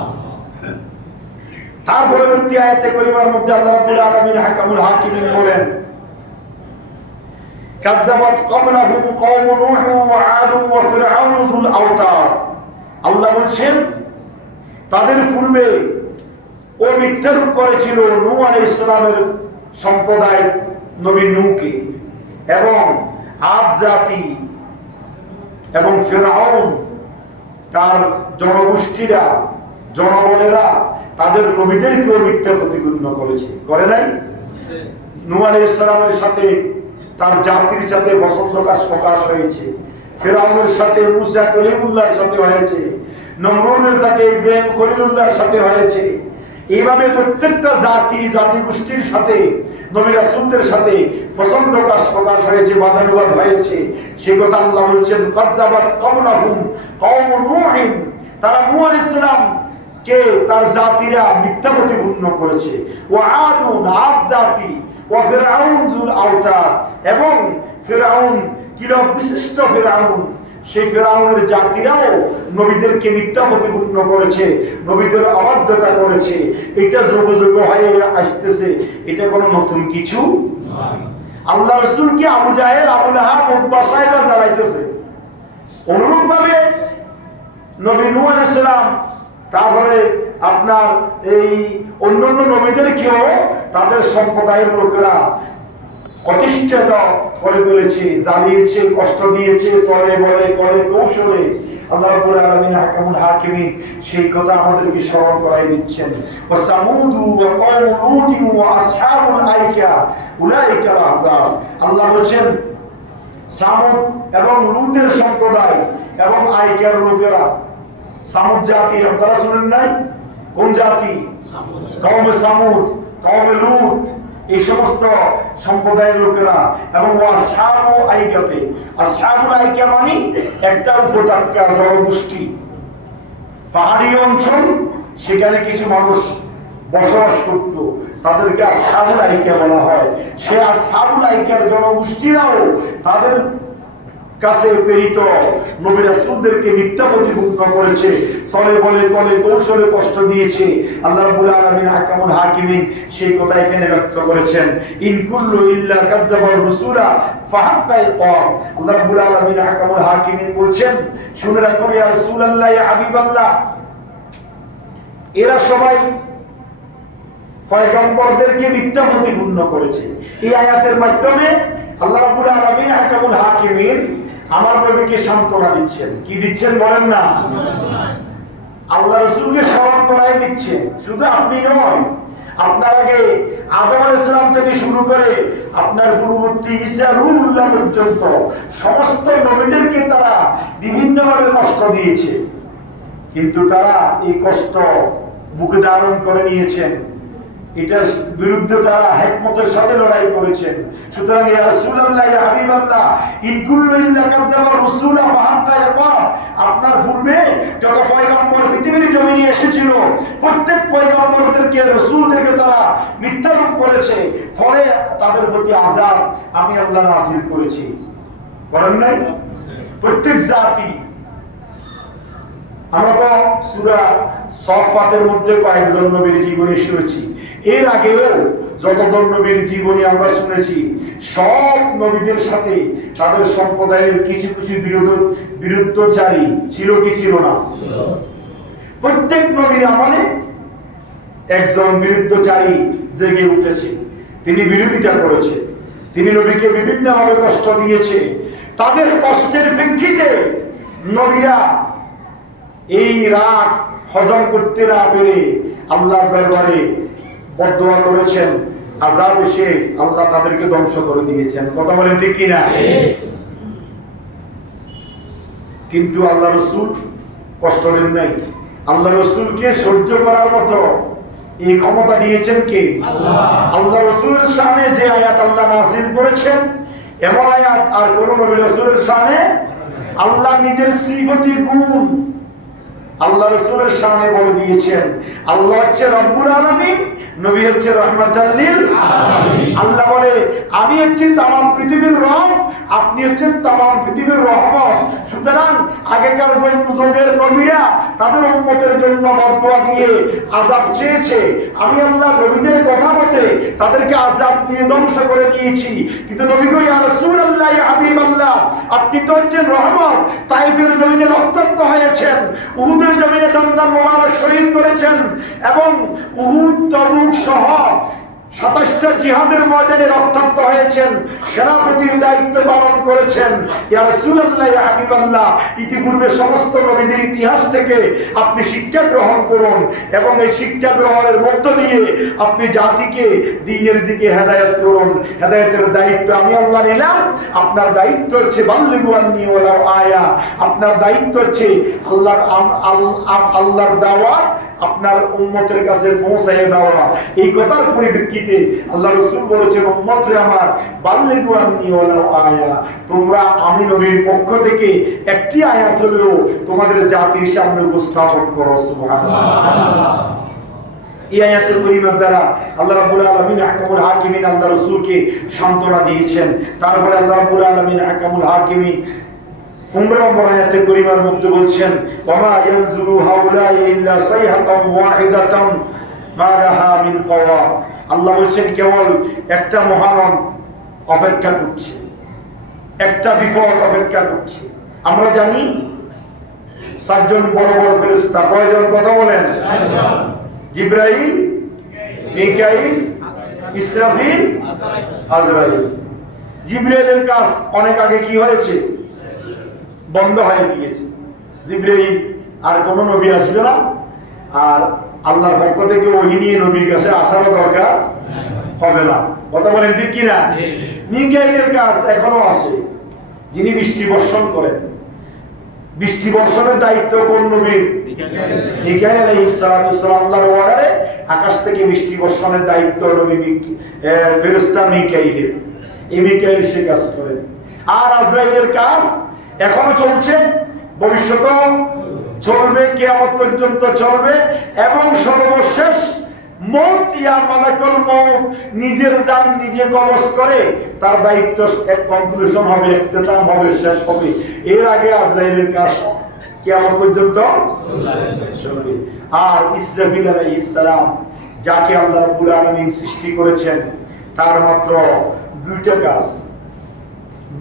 তার পরবর্তী আয়াতে করিমার মধ্যে আল্লাহ রাব্বুল আলামিন হাকামুল হাকিমিন বলেন, কাযযাবাত ক্বাবলাহুম কওমু নূহ ওয়া আদ ওয়া ফিরআউন যুল আওতাদ। আল্লাহ বলেন তাদের পূর্বে ও মিথ্যারূপ করেছিল নূহ আলাইহিস সালামের সম্প্রদায় নবী নূহকে, এবং আদ জাতি এবং ফিরআউন তার জনগোষ্ঠীরা, জনগণেরা তাদের নবীদেরকেও মিথ্যা প্রতিপন্ন করেছে। করে নাই? নূহ আলাইহিস সালামের সাথে তার জাতির সাথে প্রকাশ হয়েছে, ফিরআউনের সাথে মূসা কলিমুল্লাহর সাথে হয়েছে, নমরুদের সাথে ইব্রাহিম খলিলুল্লাহর সাথে হয়েছে। এইভাবে প্রত্যেকটা জাতিগোষ্ঠীর সাথে নবী রাসূলদের সাথে প্রকাশ হয়েছে, বাদানুবাদ হয়েছে। সে কথা আল্লাহ বলছেন, কাযযাবাত ক্বাবলাহুম কওমু নূহ, তারা নূহ আলাইহিস সালাম কে তার জাতিরা মিথ্যা প্রতিপন্ন করেছে। ওয়া আদুন, আদ জাতি, ওয়া ফিরআউন যুল আওতাদ, এবং ফিরআউন কিরম বিশিষ্ট ফিরআউন, সেই ফিরআউনের জাতিরাও নবীদেরকে মিথ্যা প্রতিপন্ন করেছে, নবীদের অবাধ্যতা করেছে। এটা যুগ যুগ হয়ে আসতেছে, এটা কোনো নতুন কিছু নয়। আল্লাহ রাসূলকে আবু জাহেল, আবু লাহাব, উতবা, শাইবা জ্বালাইতেছে। অনুরূপভাবে নবী নূহ আলাইহিস সালাম, তারপরে আপনার এই অন্যান্য নবীদেরকেও তাদের সম্প্রদায়ের লোকেরা অতিষ্ঠিত করে ফেলেছে, জ্বালিয়েছে, কষ্ট দিয়েছে, চলে বলে করে কৌশলে। আল্লাহ রাব্বুল আলামিন হাকামুল হাকিমিন সেই কথা আমাদেরকে স্মরণ করাই দিচ্ছেন। ওয়া সামুদু ওয়া কওমু লূত ওয়া আসহাবুল আইকা উলাইকাল আযাব। আল্লাহ বলেন সামুদ এবং লূতের সম্প্রদায় এবং আইকার লোকেরা, সামুদ জাতি আপনারা শুনেন নাই? কোন জাতি? কওমে সামুদ, কওমে লূত, এই সমস্ত সম্প্রদায়ের লোকেরা, এবং আসহাবু আইকাতে। আসহাবুল আইকা মানে একটা উপত্যকা জনগোষ্ঠী, পাহাড়ি অঞ্চল, সেখানে কিছু মানুষ বসবাস করত, তাদেরকে আসহাবুল আইকা বলা হয়। সে আসহাবুল আইকার জনগোষ্ঠীরাও তাদের কাছে প্রেরিত নবী রাসূলদেরকে মিথ্যা প্রতিপন্ন করেছে, ছলে বলে কলে কৌশলে কষ্ট দিয়েছে। আল্লাহ রাব্বুল আলামিন হাকামুল হাকিমিন সেই কথা এখানে ব্যক্ত করেছেন, ইন কুল্লু ইল্লা কাযযাবার রাসূলা ফাহাক্কা ইকাব। আল্লাহ রাব্বুল আলামিন হাকামুল হাকিমিন বলছেন, শুনে রাখুন ইয়া রাসূলুল্লাহ, ইয়া হাবিবাল্লাহ, এরা সবাই পয়গম্বরদেরকে মিথ্যা প্রতিপন্ন করেছে। এই আয়াতের মাধ্যমে আল্লাহ রাব্বুল আলামিন হাকামুল হাকিমিন আমার নবীকে সান্ত্বনা দিচ্ছেন। কি দিচ্ছেন বলেন না? আল্লাহ রাসূলকে স্মরণ করাই দিচ্ছেন। শুধু আপনি নয়, আপনার আগে আদম আলাইহিস সালাম থেকে শুরু করে আপনার পূর্ববর্তী ঈসা রূহুল্লাহ পর্যন্ত সমস্ত নবীদেরকে তারা বিভিন্নভাবে কষ্ট দিয়েছে, কিন্তু তারা এই কষ্ট বুকে ধারণ করে নিয়েছেন। এটার বিরুদ্ধে তারা হিকমতের সাথে লড়াই করেছেন। সুতরাং ইয়া রাসূলুল্লাহ, ইয়া হাবিবাল্লাহ, ইন কুল্লু ইল্লা কাযযাবার রাসূলা ফাহাক্কা ইকাব। আপনার পূর্বে যত পয়গম্বর পৃথিবীর জমিনে এসেছিল, প্রত্যেক পয়গম্বরদেরকে, রাসূলদেরকে তারা মিথ্যারূপ করেছে, ফলে তাদের প্রতি আযাব আমি আল্লাহ নাযিল করেছি। করেন নাই? প্রত্যেক জাতি। আমরা তো সূরা সফাতের মধ্যে কয়েকজন নবীর জীবনী শুনেছি। এর আগেও যতজন নবীর জীবনী আমরা শুনেছি, সব নবীদের সাথে তাদের সম্প্রদায়ের কিছু কিছু বিরুদ্ধচারী ছিল কি ছিল না? প্রত্যেক নবীর আমলে একজন বিরুদ্ধচারী জেগে উঠেছে, তিনি বিরোধিতা করেছে, তিনি নবীকে বিভিন্নভাবে কষ্ট দিয়েছে। তাদের কষ্টের প্রেক্ষিতে নবীরা এই রাগ হজম করতে না পেরে আল্লাহর দরবারে বদদোয়া করেছেন, আযাব এসে আল্লাহ তাদেরকে ধ্বংস করে দিয়েছেন। কথা বলেন ঠিক কিনা? কিন্তু আল্লাহ রাসূল কষ্ট দেন নাই। আল্লাহ রাসূলকে সহ্য করার মতো এই ক্ষমতা দিয়েছেন কে? আল্লাহ। আল্লাহ রাসূলের শানে যে আয়াত আল্লাহ নাযিল করেছেন, এমন আয়াত আর কোন নবী রাসূলের শানে আল্লাহ নিজের সিফাতি গুণ আল্লাহ রাসূলের শানে বলে দিয়েছেন। আল্লাহ হচ্ছে রব্বুল আলামিন, নবী হচ্ছে রাহমাতাল লিল আলামিন। আল্লাহ বলে, আমি হচ্ছি তামাম পৃথিবীর রব, আপনি হচ্ছেন তামাম পৃথিবীর রহমত। সুতরাং আগেকার যুগের নবীরা তাদের উম্মতের জন্য বদদোয়া দিয়ে আযাব চেয়েছে, আমি আল্লাহ নবীদের কথা মতে তাদেরকে আযাব দিয়ে ধ্বংস করে দিয়েছি। কিন্তু নবী গো, ইয়া রাসূলুল্লাহ, ইয়া হাবিবাল্লাহ, আপনি তো হচ্ছেন রহমত। তাইফের জমিনে রক্তাক্ত হয়েছেন, উহুদের জমিনে দমদম মোবারক শহীদ করেছেন, এবং উহুদ, তাবুক সহ 27টা জিহাদের ময়দানে রক্তাক্ত হয়েছেন, সেনাপতির দায়িত্ব পালন করেছেন। ইয়া রাসূলুল্লাহ, ইয়া হাবিবাল্লাহ, ইতিপূর্বে সমস্ত নবীদের ইতিহাস থেকে আপনি শিক্ষা গ্রহণ করুন, এবং এই শিক্ষা গ্রহণের মধ্য দিয়ে আপনি জাতিকে দ্বীনের দিকে হেদায়েত করুন। হেদায়েতের দায়িত্ব আমি আল্লাহ নিলাম। আপনার দায়িত্ব হচ্ছে বাল্লিগু আন্নী ওয়ালাউ আয়া। আপনার দায়িত্ব হচ্ছে আল্লাহর দাওয়াত আপনার উম্মতের কাছে পৌঁছায় দেওয়া। এই কথার পরিপ্রেক্ষিতে আল্লাহ রাসূল বলেছেন, উম্মতরে আমার, বাল্লিগু আন্নী ওয়ালাউ আয়া, তোমরা আমি নবীর পক্ষ থেকে একটি আয়াত হলেও তোমাদের জাতির সামনে উপস্থাপন করো। সুবহানাল্লাহ। এই আয়াতের পরিমাণ দ্বারা আল্লাহ রাব্বুল আলামিন হাকামুল হাকিমিন আল্লাহ রাসূলকে সান্ত্বনা দিয়েছেন। তারপরে আল্লাহ রাব্বুল আলামিন হাকামুল হাকিমিন 15 নম্বর আয়াতের পরিমাণ মধ্যে বলছেন, ওয়ামা ইয়ানজুরু হাউলা ইল্লা সাইহাতাম ওয়াহিদাতাম মা লাহা মিন ফাওয়াক। আল্লাহ বলছেন, কেবল একটা মহারণ অপেক্ষা করছে, একটা বিপদ অপেক্ষা করছে। আমরা জানি 7 জন বড় বড় ফেরেশতা। কয়জন? কথা বলেন। 7 জন। জিবরাইল, মিকাইল, ইসরাফিল, আজরাইল। জিবরাইলের কাজ অনেক আগে কি হয়েছে? বন্ধ হয়ে গিয়েছে। জিবরাইল আর কোন নবী আসবে না, আর আল্লাহর পক্ষ থেকে ওহী নিয়ে নবীর কাছে আসারও দরকার হবে না। কথা বলেন ঠিক কিনা? মিকাইলের কাজ এখনো আছে, যিনি বৃষ্টি বর্ষণ করেন। বৃষ্টি বর্ষণের দায়িত্ব কোন নবীর? মিকাইল আলাইহিস সালাতু ওয়াসসালাম। আল্লাহর অর্ডারে আকাশ থেকে বৃষ্টি বর্ষণের দায়িত্ব নবী ফেরেশতা মিকাইলের। এই মিকাইল সে কাজ করেন। আর আজরাইলের কাজ এখনো চলছে, ভবিষ্যতেও চলবে, কিয়ামত পর্যন্ত চলবে, এবং সর্বশেষ মউত ইয়া মালাকুল মউত নিজের জান নিজে কবজ করে, তার দায়িত্ব এক কনক্লুশন হবে, ইখতিতাম হবে, শেষ হবে। এর আগে আজরাইলের কাজ কিয়ামত পর্যন্ত চলবে। আর ইসরাফিল আলাইহিস সালাম যাকে আল্লাহ রাব্বুল আলামিন সৃষ্টি করেছেন, তার মাত্র দুইটা কাজ,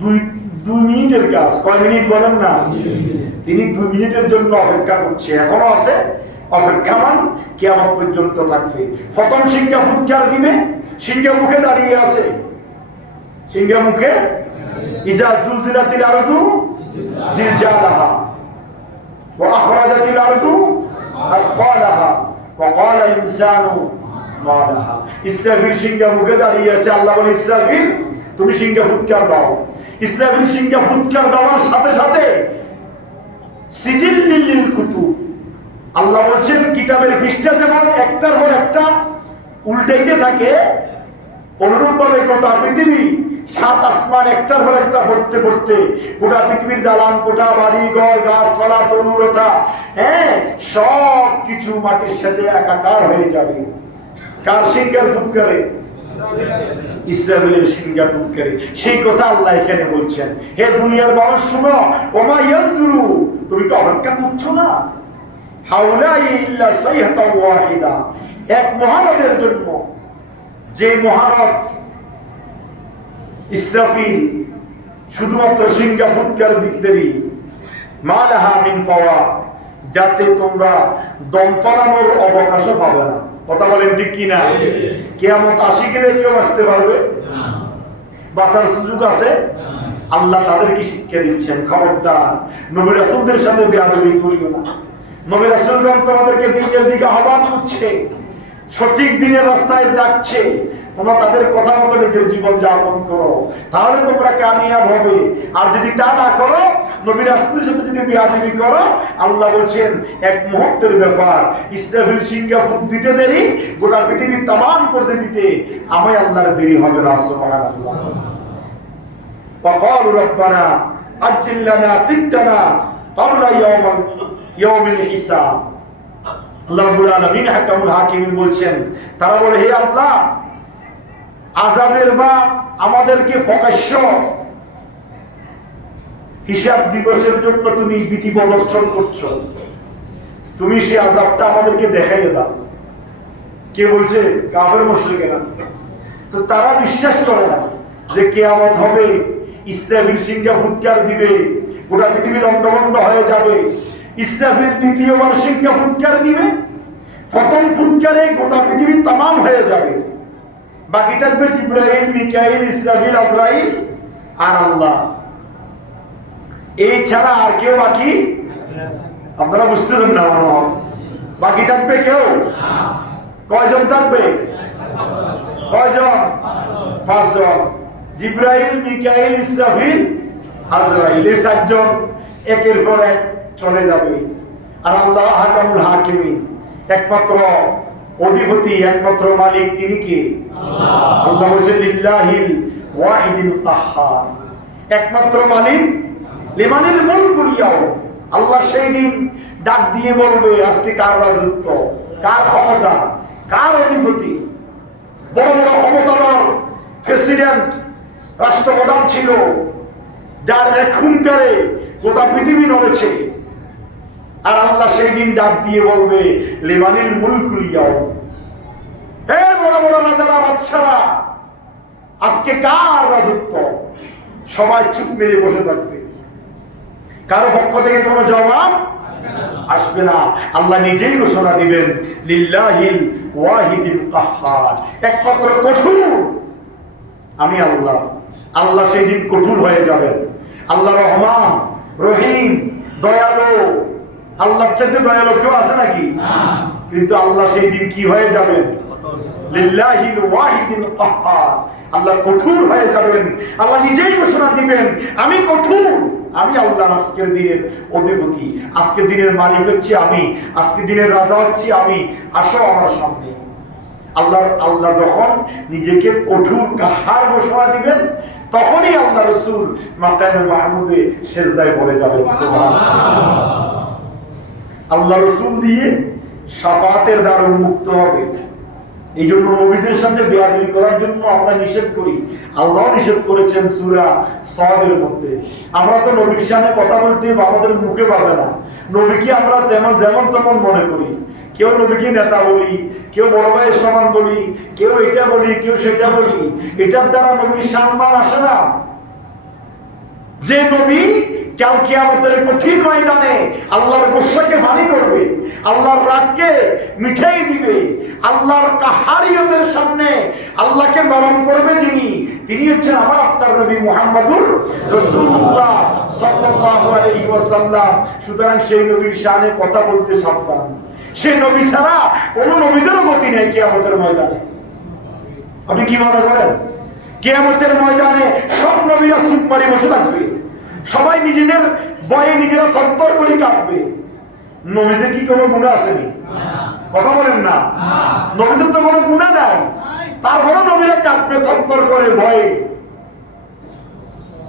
দুই মিনিটের কাজ। কয় মিনিট বলেন না? তিনি 2 মিনিটের জন্য অপেক্ষা করছে, এখনো আছে, অপেক্ষামান, কিয়ামত পর্যন্ত থাকবে। প্রথম সিংহা ফুৎকার দিবে, সিংহা মুখে দাঁড়িয়ে আছে, সিংহা মুখে ইজা জুলজিলাতিল আরদু জিলজালাহা ওয়া আখরাজাতিল আরদু আসফালাহা ওয়া ক্বালাল ইনসানু মা লাহা। ইসরাফিল সিংহা মুখে দাঁড়িয়ে আছে, আল্লাহ বলে ইসরাফিল তুমি সিংহা ফুৎকার দাও। ইসরাফিল সিংহা ফুৎকার দেওয়ার সাথে সাথে সিজিল্লিল লিল কুতুব, আল্লাহ বলছেন কিতাবের পৃষ্ঠা যেমন একটার পর একটা উল্টাইতে থাকে, অনুরূপ ভাবে গোটা পৃথিবী 7 আসমান একটার পর একটা পড়তে পড়তে গোটা পৃথিবীর দালান কোঠা, বাড়ি ঘর, গাছপালা, তরুলতা, সব কিছু মাটির সাথে একাকার হয়ে যাবে। কার সিংহার ফুৎকারে? ইসরাফিলের সিংহার ফুৎকারে। সেই কথা আল্লাহ এখানে বলছেন, হে দুনিয়ার মানুষ শুনো, ওমা ইয়ানজুরু, তুমি কি অপেক্ষা করছো না? হাউলাই ইল্লা সাইহাতাও ওয়াহিদা, এক মহানদের জন্য, যে মহানদ ইসরাফিল শুধুমাত্র সিংহা ফুৎকার দিক দেরি, মালাহা মিন ফাওয়াদ, যাতে তোমরা দম ফলানোর অবকাশও পাবে না। কথা বলেন ঠিক কি না? কিয়ামত আসি গেলে কেউ আসতে পারবে না, বাঁচার সুযোগ আছে? আল্লাহ তাদেরকে শিক্ষা দিচ্ছেন, খবরদার নবী রাসূলদের সাথে বেয়াদবি করিও না। নবী রাসূলগণ তোমাদেরকে দ্বীনের দিকে আহ্বান করছে, সঠিক দ্বীনের রাস্তায় ডাকছে, তোমরা তাদের কথা মতো নিজের জীবন যাপন করো, তাহলে তোমরা কামিয়াব হবে। আর যদি তা না করো, নবী রাসূলের সাথে যদি বেয়াদবি করো, আল্লাহ বলছেন এক মুহূর্তের ব্যাপার, ইসরাফিল সিংহা ফুৎ দিতে দেরি, গোটা পৃথিবী তামাম করতে দিতে আমায় আল্লাহর দেরি হবে না। সুবহানাল্লাহ। وقالوا ربنا عجل لنا قطنا قبل يوم الحساب। আল্লাহ রাব্বুল আলামিন হাকামুল হাকিমিন বলছেন, তারা বলে হে আল্লাহ, আযাবের বা আমাদেরকে প্রকাশ্য হিসাব দিবসের জন্য তুমি বিধি প্রদর্শন করছো, তুমি সেই আযাবটা আমাদেরকে দেখাইয়ে দাও। কে বলছে? কাফের মুশরিকেরা। তো তারা বিশ্বাস করে না যে কিয়ামত হবে, ইসরাফিল সিংহা ফুৎকার দিবে, গোটা পৃথিবী লন্ডভন্ড হয়ে যাবে। ইসরাফিল দ্বিতীয়বার সিংহা ফুৎকার দিবে, প্রথম ফুৎকারে গোটা পৃথিবী তামাম হয়ে যাবে, বাকি থাকবে জিবরাইল, মিকাইল, ইসরাফিল, আজরাইল আর আল্লাহ। এই ছাড়া আর কেউ বাকি? আপনারা বুঝতেছেন না? বাকি থাকবে কেউ? কয়জন থাকবে? কয়জন? 5 জন। জিবরাইল, মিকাইল, ইসরাফিল, আজরাইল, এই 4 জন একের পর এক চলে যাবে। আর আল্লাহ হাকামুল হাকিমিন, একমাত্র অধিপতি, একমাত্র মালিক, তিনি কি? আল্লাহ বলেন লিল্লাহিল ওয়াহিদিল কাহ্হার, একমাত্র মালিক, লিমানিল মুলকুল ইয়াউম। আল্লাহ সেই দিন ডাক দিয়ে বলবে, আজকে কার রাজত্ব, কার ক্ষমতা, কার অধিপতি? বড় বড় ক্ষমতাধর প্রেসিডেন্ট, রাষ্ট্রপ্রধান ছিল, যার এক হুঙ্কারে গোটা পৃথিবী নড়েছে। আর আল্লাহ সেই দিন ডাক দিয়ে বলবে লিমানিল মুলকুল ইয়াউম, হে বড় বড় রাজারা, বাদশারা, আজকে কার রাজত্ব? সবাই চুপ মেরে বসে থাকবে, কারো পক্ষ থেকে কোনো জবাব আসবে না। আল্লাহ নিজেই ঘোষণা দিবেন লিল্লাহিল ওয়াহিদিল কাহ্হার, একমাত্র কঠোর আমি আল্লাহ। আল্লাহ সেই দিন কঠোর হয়ে যাবেন। আল্লাহ রহমান, রহিম, দয়ালু, আল্লাহর চাইতে দয়ালু কেউ আছে নাকি? কিন্তু আল্লাহ সেই দিন কি হয়ে যাবেন? লিল্লাহিল ওয়াহিদিল কাহ্হার, আল্লাহ কঠোর হয়ে যাবেন। আল্লাহ নিজেই ঘোষণা দিবেন আমি কঠোর, আমি আল্লাহ আজকের দিনের অধিপতি, আজকের দিনের মালিক হচ্ছে আমি, আজকের দিনের রাজা হচ্ছে আমি, আসো আমার সামনে। আল্লাহ যখন নিজেকে কঠোর কাহ্হার ঘোষণা দিবেন, তখনই আল্লাহ রাসূল মাকামে মাহমুদে সেজদায় পড়ে যাবেন। সুবহানাল্লাহ। আল্লাহ রাসূল দিয়ে শাফাতের দ্বার উন্মুক্ত হবে। এই জন্য নবীদের সাথে বেয়াদবি করার জন্য আমরা নিষেধ করি। আল্লাহ নিষেধ করেছেন সূরা সাদের মধ্যে। আমরা তো নবীর সামনে কথা বলতে আমাদের মুখে বাজে না, নবীকে আমরা যেমন তেমন মনে করি। কেউ নবীকে নেতা বলি, কেউ বড় ভাইয়ের সমান বলি, কেউ এটা বলি, কেউ সেটা বলি। এটার দ্বারা নবীর সম্মান আসে না। যে নবী কাল কিয়ামতের কঠিন ময়দানে আল্লাহর গোসাকে পানি করবে, আল্লাহর রাগকে মিঠাই দিবে, আল্লাহর কাহারিয়তের সামনে আল্লাহকে নরম করবে তিনি হচ্ছেন আমার আপনার নবী মুহাম্মদুর রাসূলুল্লাহ সাল্লাল্লাহু আলাইহি ওয়াসাল্লাম। সুতরাং সেই নবীর শানে কথা বলতে সাবধান। সেই নবী ছাড়া কোন নবীদেরও গতি নেই কিয়ামতের ময়দানে। আপনি কি মনে করেন কিয়ামতের ময়দানে সব নবীরা চুপ মারি বসে থাকবে? সবাই নিজেদের ভয়ে নিজেরা থরথর করে কাঁপবে। নবীদের কি কোনো গুনাহ আসেনি? কথা বলেন না। নবীদের তো কোনো গুনাহ নাই, তারপরে নবীরা কাঁপবে থরথর করে ভয়ে।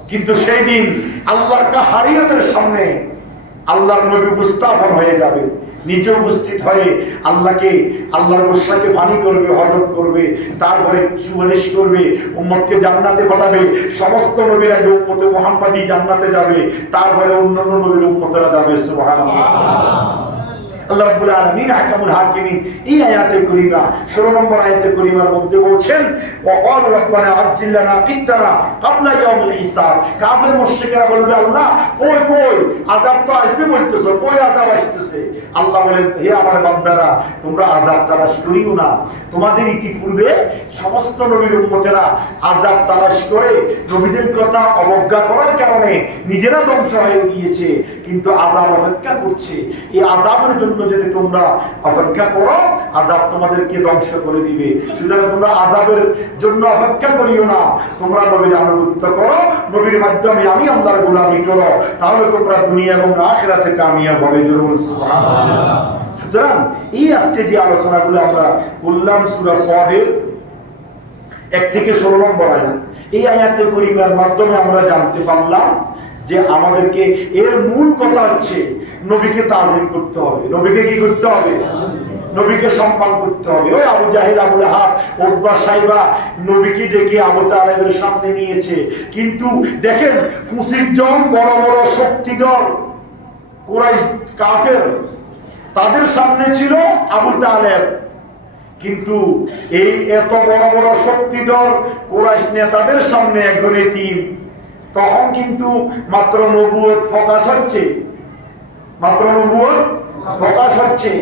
কিন্তু সেই দিন আল্লাহর কাহারিয়তের সামনে আল্লাহর নবী উপস্থাপন হয়ে যাবে, নিজে উপস্থিত হয়ে আল্লাহর গোসাকে পানি করবে, হজম করবে, তারপরে সুপারিশ করবে, উম্মতকে জান্নাতে পাঠাবে। সমস্ত নবীরা যে উম্মতে মুহাম্মাদি জান্নাতে যাবে, তারপরে অন্যান্য নবীর উম্মতেরা যাবে। সুবহানাল্লাহ। আল্লাহ রাব্বুল আলামিন আহকামুল হাকিমিন এই আয়াতে কারিমা 16 নম্বর আয়াতে কারিমার মধ্যে বলছেন, ওয়া ক্বালু রাব্বানা আজ্জিল লানা কিত্তানা ক্বাবলা ইয়াউমিল হিসাব। কাফের মুশরিকরা বলবে, আল্লাহ কই আযাব তো আসবে বলতেছো, কই আযাব আসতেছে? আল্লাহ বলেন, হে আমার বান্দারা, তোমরা আযাব তালাশ করিও না। তোমাদের ইতিপূর্বে সমস্ত নবীর উম্মতেরা আযাব তালাশ করে নবীদের কথা অবজ্ঞা করার কারণে নিজেরা ধ্বংস হয়ে গিয়েছে, কিন্তু আযাব অপেক্ষা করছে। এই আযাবের জন্য যদি তোমরা অপেক্ষা করো, আযাব তোমাদেরকে ধ্বংস করে দিবে। সুতরাং তোমরা আযাবের জন্য অপেক্ষা করিও না, তোমরা নবীর আনুগত্য করো, নবীর মাধ্যমে আমি আল্লাহর গোলামি করো, তাহলে তোমরা দুনিয়া এবং আখিরাতে কামিয়াব হবে। জরুর সুবহানাল্লাহ। সুতরাং এই আজকে যে আলোচনাগুলো আমরা বললাম সূরা সাদের 1 থেকে 16 নম্বর আয়াত, এই আয়াতে কারিমার মাধ্যমে আমরা জানতে পারলাম যে আমাদেরকে এর মূল কথা হচ্ছে নবীকে তাজিম করতে হবে। নবীকে কি করতে হবে? নবীকে সম্মান করতে হবে। ওই আবু জাহেল, আবু লাহাব, উতবা, সাইবা নবীকে ডেকে আবু তালেবের সামনে নিয়েছে, কিন্তু দেখেন ফুসিকজন বড় বড় শক্তিধর কুরাইশ কাফের, তাদের সামনে ছিল আবু তালেব। কিন্তু এই এত বড় বড় শক্তিধর কুরাইশ নেতাদের সামনে একজন এতিম। তখন কিন্তু মাত্র নবুয়ত প্রকাশ হচ্ছে,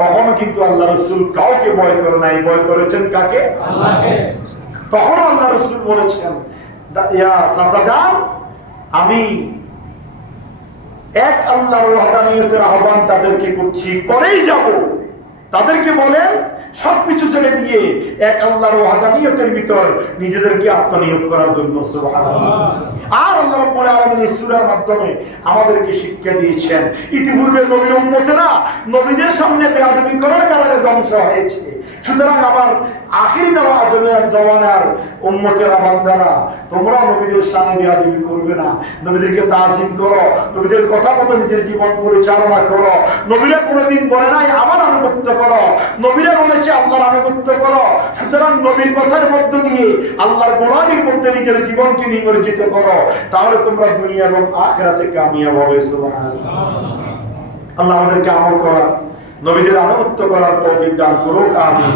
তখনও কিন্তু আল্লাহ রাসূল কাউকে ভয় করে নাই। ভয় করেছেন কাকে? আল্লাহকে। তখন আল্লাহ রাসূল বলেছেন, ইয়া চাচা যান, আমি এক আল্লাহর ওয়াহদানিয়তের আহ্বান তাদেরকে করছি, করেই যাব। তাদেরকে বলেন সবকিছু ছেড়ে দিয়ে এক আল্লাহর ওয়াহদানিয়তের ভিতর নিজেদেরকে আত্মনিয়োগ করার জন্য। সুবহানাল্লাহ। আর আল্লাহ রাব্বুল আলামিন এই সূরার মাধ্যমে আমাদেরকে শিক্ষা দিয়েছেন, ইতিপূর্বে নবীর উম্মতেরা নবীদের সামনে বেয়াদবি করার কারণে ধ্বংস হয়েছে। সুতরাং আমার আখিরি জমানার উম্মতেরা, বান্দারা, তোমরা নবীদের সামনে বেয়াদবি করবে না, নবীদেরকে তাজিম করো, নবীদের কথা মতো নিজের জীবন পরিচালনা করো। নবীরা কোনোদিন বলে নাই আমার আনুগত্য করো, নবীরা বলেছে আল্লাহর আনুগত্য করো। সুতরাং নবীর কথার মধ্য দিয়ে আল্লাহর গোলামির মধ্যে নিজের জীবনকে নিমজ্জিত করো, তাহলে তোমরা দুনিয়া এবং আখিরাতে কামিয়াব হবে। সুবহানাল্লাহ। আল্লাহ আমাদেরকে আমল করার, নবীদের আনুগত্য করার তৌফিক দান করুক, আমিন।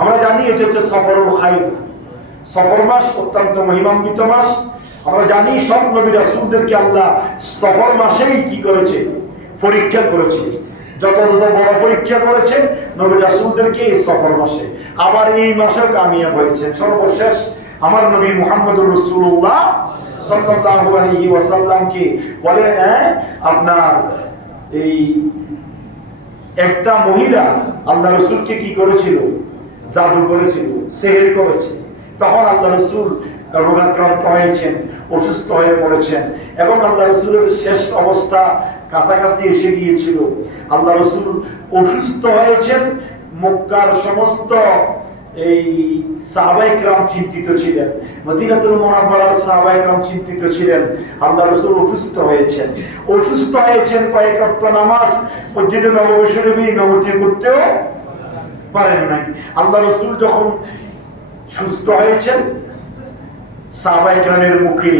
আমরা জানি এটা হচ্ছে সফরুল খাইর, সফর মাস অত্যন্ত মহিমান্বিত মাস। আমরা জানি সব নবী রাসূলদেরকে আল্লাহ সফর মাসেই কি করেছে? পরীক্ষা করেছে। যত বড় পরীক্ষা করেছেন নবী রাসূলদেরকে এই সফর মাসে, আবার এই মাসেও কামিয়াব হয়েছেন। সর্বশেষ আমার নবী মুহাম্মদুর রাসূলুল্লাহ সাল্লাল্লাহু আলাইহি ওয়াসাল্লামকে বলে, আপনার এই একটা মহিলা আল্লাহ রাসূলকে কি করেছিল? জাদু করেছিল, সিহর করেছে। তখন আল্লাহ রাসূল রোগাক্রান্ত হয়েছেন, অসুস্থ হয়ে পড়েছেন, এবং আল্লাহ রাসূলের শেষ অবস্থা কাছাকাছি এসে গিয়েছিল। আল্লাহ রাসূল অসুস্থ হয়েছেন। মক্কার সমস্ত এই সাহাবায়ে কেরাম চিন্তিত ছিলেন, মদিনাতুল মুনাওয়ারার সাহাবায়ে কেরাম চিন্তিত ছিলেন। আল্লাহ রাসূল অসুস্থ হয়েছেন, কয়েক ওয়াক্ত নামাজ মসজিদে নববী শরীফে ইমামতি করতেও পারেন নাই। আল্লাহ রাসূল যখন সুস্থ হয়েছেন, সাহাবায়ে কেরামের মুখে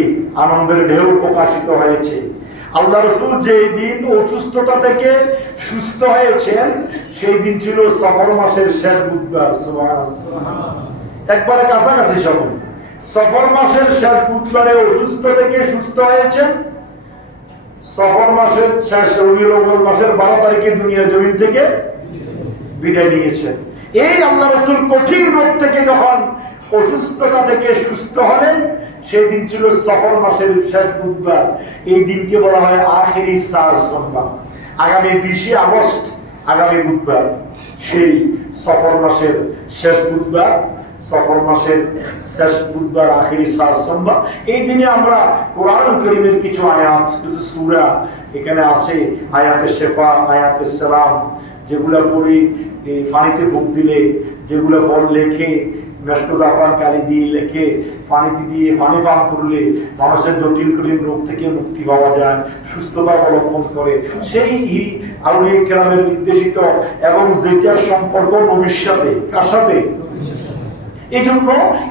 আনন্দের ঢেউ প্রকাশিত হয়েছে। আল্লাহ রাসূল যেই দিন অসুস্থতা থেকে সুস্থ হয়েছেন সেই দিন ছিল সফর মাসের শেষ বুধবার। সুবহানাল্লাহ, একবারে কাছাকাছি সব। সফর মাসের শেষ বুধবারে অসুস্থ থেকে সুস্থ হয়েছেন। সফর মাসের শেষ রবিউল আউয়াল মাসের 12 তারিখে দুনিয়ার জমিন থেকে বিদায় নিয়েছেন। এই আল্লাহ রাসূল কঠিন রোগ থেকে যখন অসুস্থতা থেকে সুস্থ হলেন সেই দিন ছিল সফর মাসের শেষ বুধবার। এই দিনকে বলা হয় আখিরি সার সোমবার। আগামী 20 আগস্ট, আগামী বুধবার, সেই সফর মাসের শেষ বুধবার, সফর মাসের শেষ বুধবার, আখিরি সার সোমবার। এই দিনে আমরা কোরআন কারীমের কিছু আয়াত, কিছু সূরা এখানে আছে, আয়াতে শেফা, আয়াতে সালাম, যেগুলা পড়ি পানিতে ফুঁক দিলে, যেগুলো ফল লেখে মেশক জাফরান কালি দিয়ে লেখে পানিতে দিয়ে পানি পান করলে মানুষের জটিল কঠিন রোগ থেকে মুক্তি পাওয়া যায়, সুস্থতা অবলম্বন করে। সেই আউলিয়া কেরামের নির্দেশিত এবং যেটার সম্পর্ক নবীর সাথে, কার সাথে? এই জন্য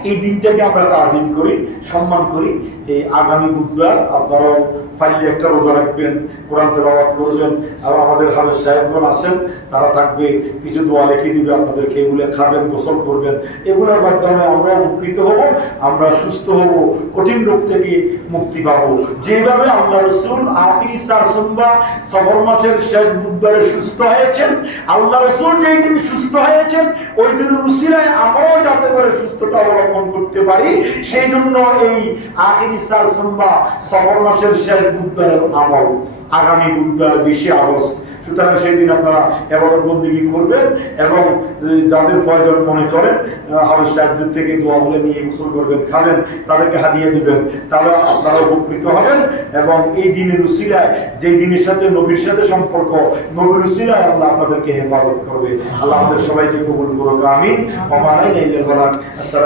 এই দিনটাকে আমরা তাজিম করি, সম্মান করি। এই আগামী বুধবার আপনারাও ফাইলে একটা রোজা রাখবেন, কোরআন তেলাওয়াত করবেন, আর আমাদের হাফেজ সাহেবগণ আছেন, তারা থাকবে, কিছু দোয়া লিখে দিবে আপনাদেরকে, এগুলো খাবেন, গোসল করবেন। এগুলোর মাধ্যমে আমরা উপকৃত হব, আমরা সুস্থ হব, কঠিন রোগ থেকে মুক্তি পাবো। যেভাবে আল্লাহ রাসূল আখিরি চার সোমবার সফর মাসের শেষ বুধবারে সুস্থ হয়েছেন, আল্লাহ রাসূল যেই দিন সুস্থ হয়েছেন ওই দিনের উসিলায় আমরাও যাতে করে সুস্থতা অবলম্বন করতে পারি, সেই জন্য এই আখিরি চার সোমবার সফর মাসের শেষ বুধবারের আমল আগামী বুধবার 20 আগস্ট। সুতরাং সেই দিন আপনারা ইবাদত বন্দেগী করবেন এবং যাদের প্রয়োজন মনে করেন হাফেজ সাহেবদের থেকে দোয়াগুলো নিয়ে গোসল করবেন, খাবেন, তাদেরকে হাদিয়া দিবেন, তাহলে আপনারা উপকৃত হবেন। এবং এই দিনের উসিলায়, যেই দিনের সাথে নবীর সাথে সম্পর্ক, নবীর উসিলায় আল্লাহ আপনাদেরকে হেফাজত করবে। আল্লাহ আমাদের সবাইকে কবুল করুক, আমিন। ওয়া মা আলাইনা ইল্লাল বালাগ। আসসালামু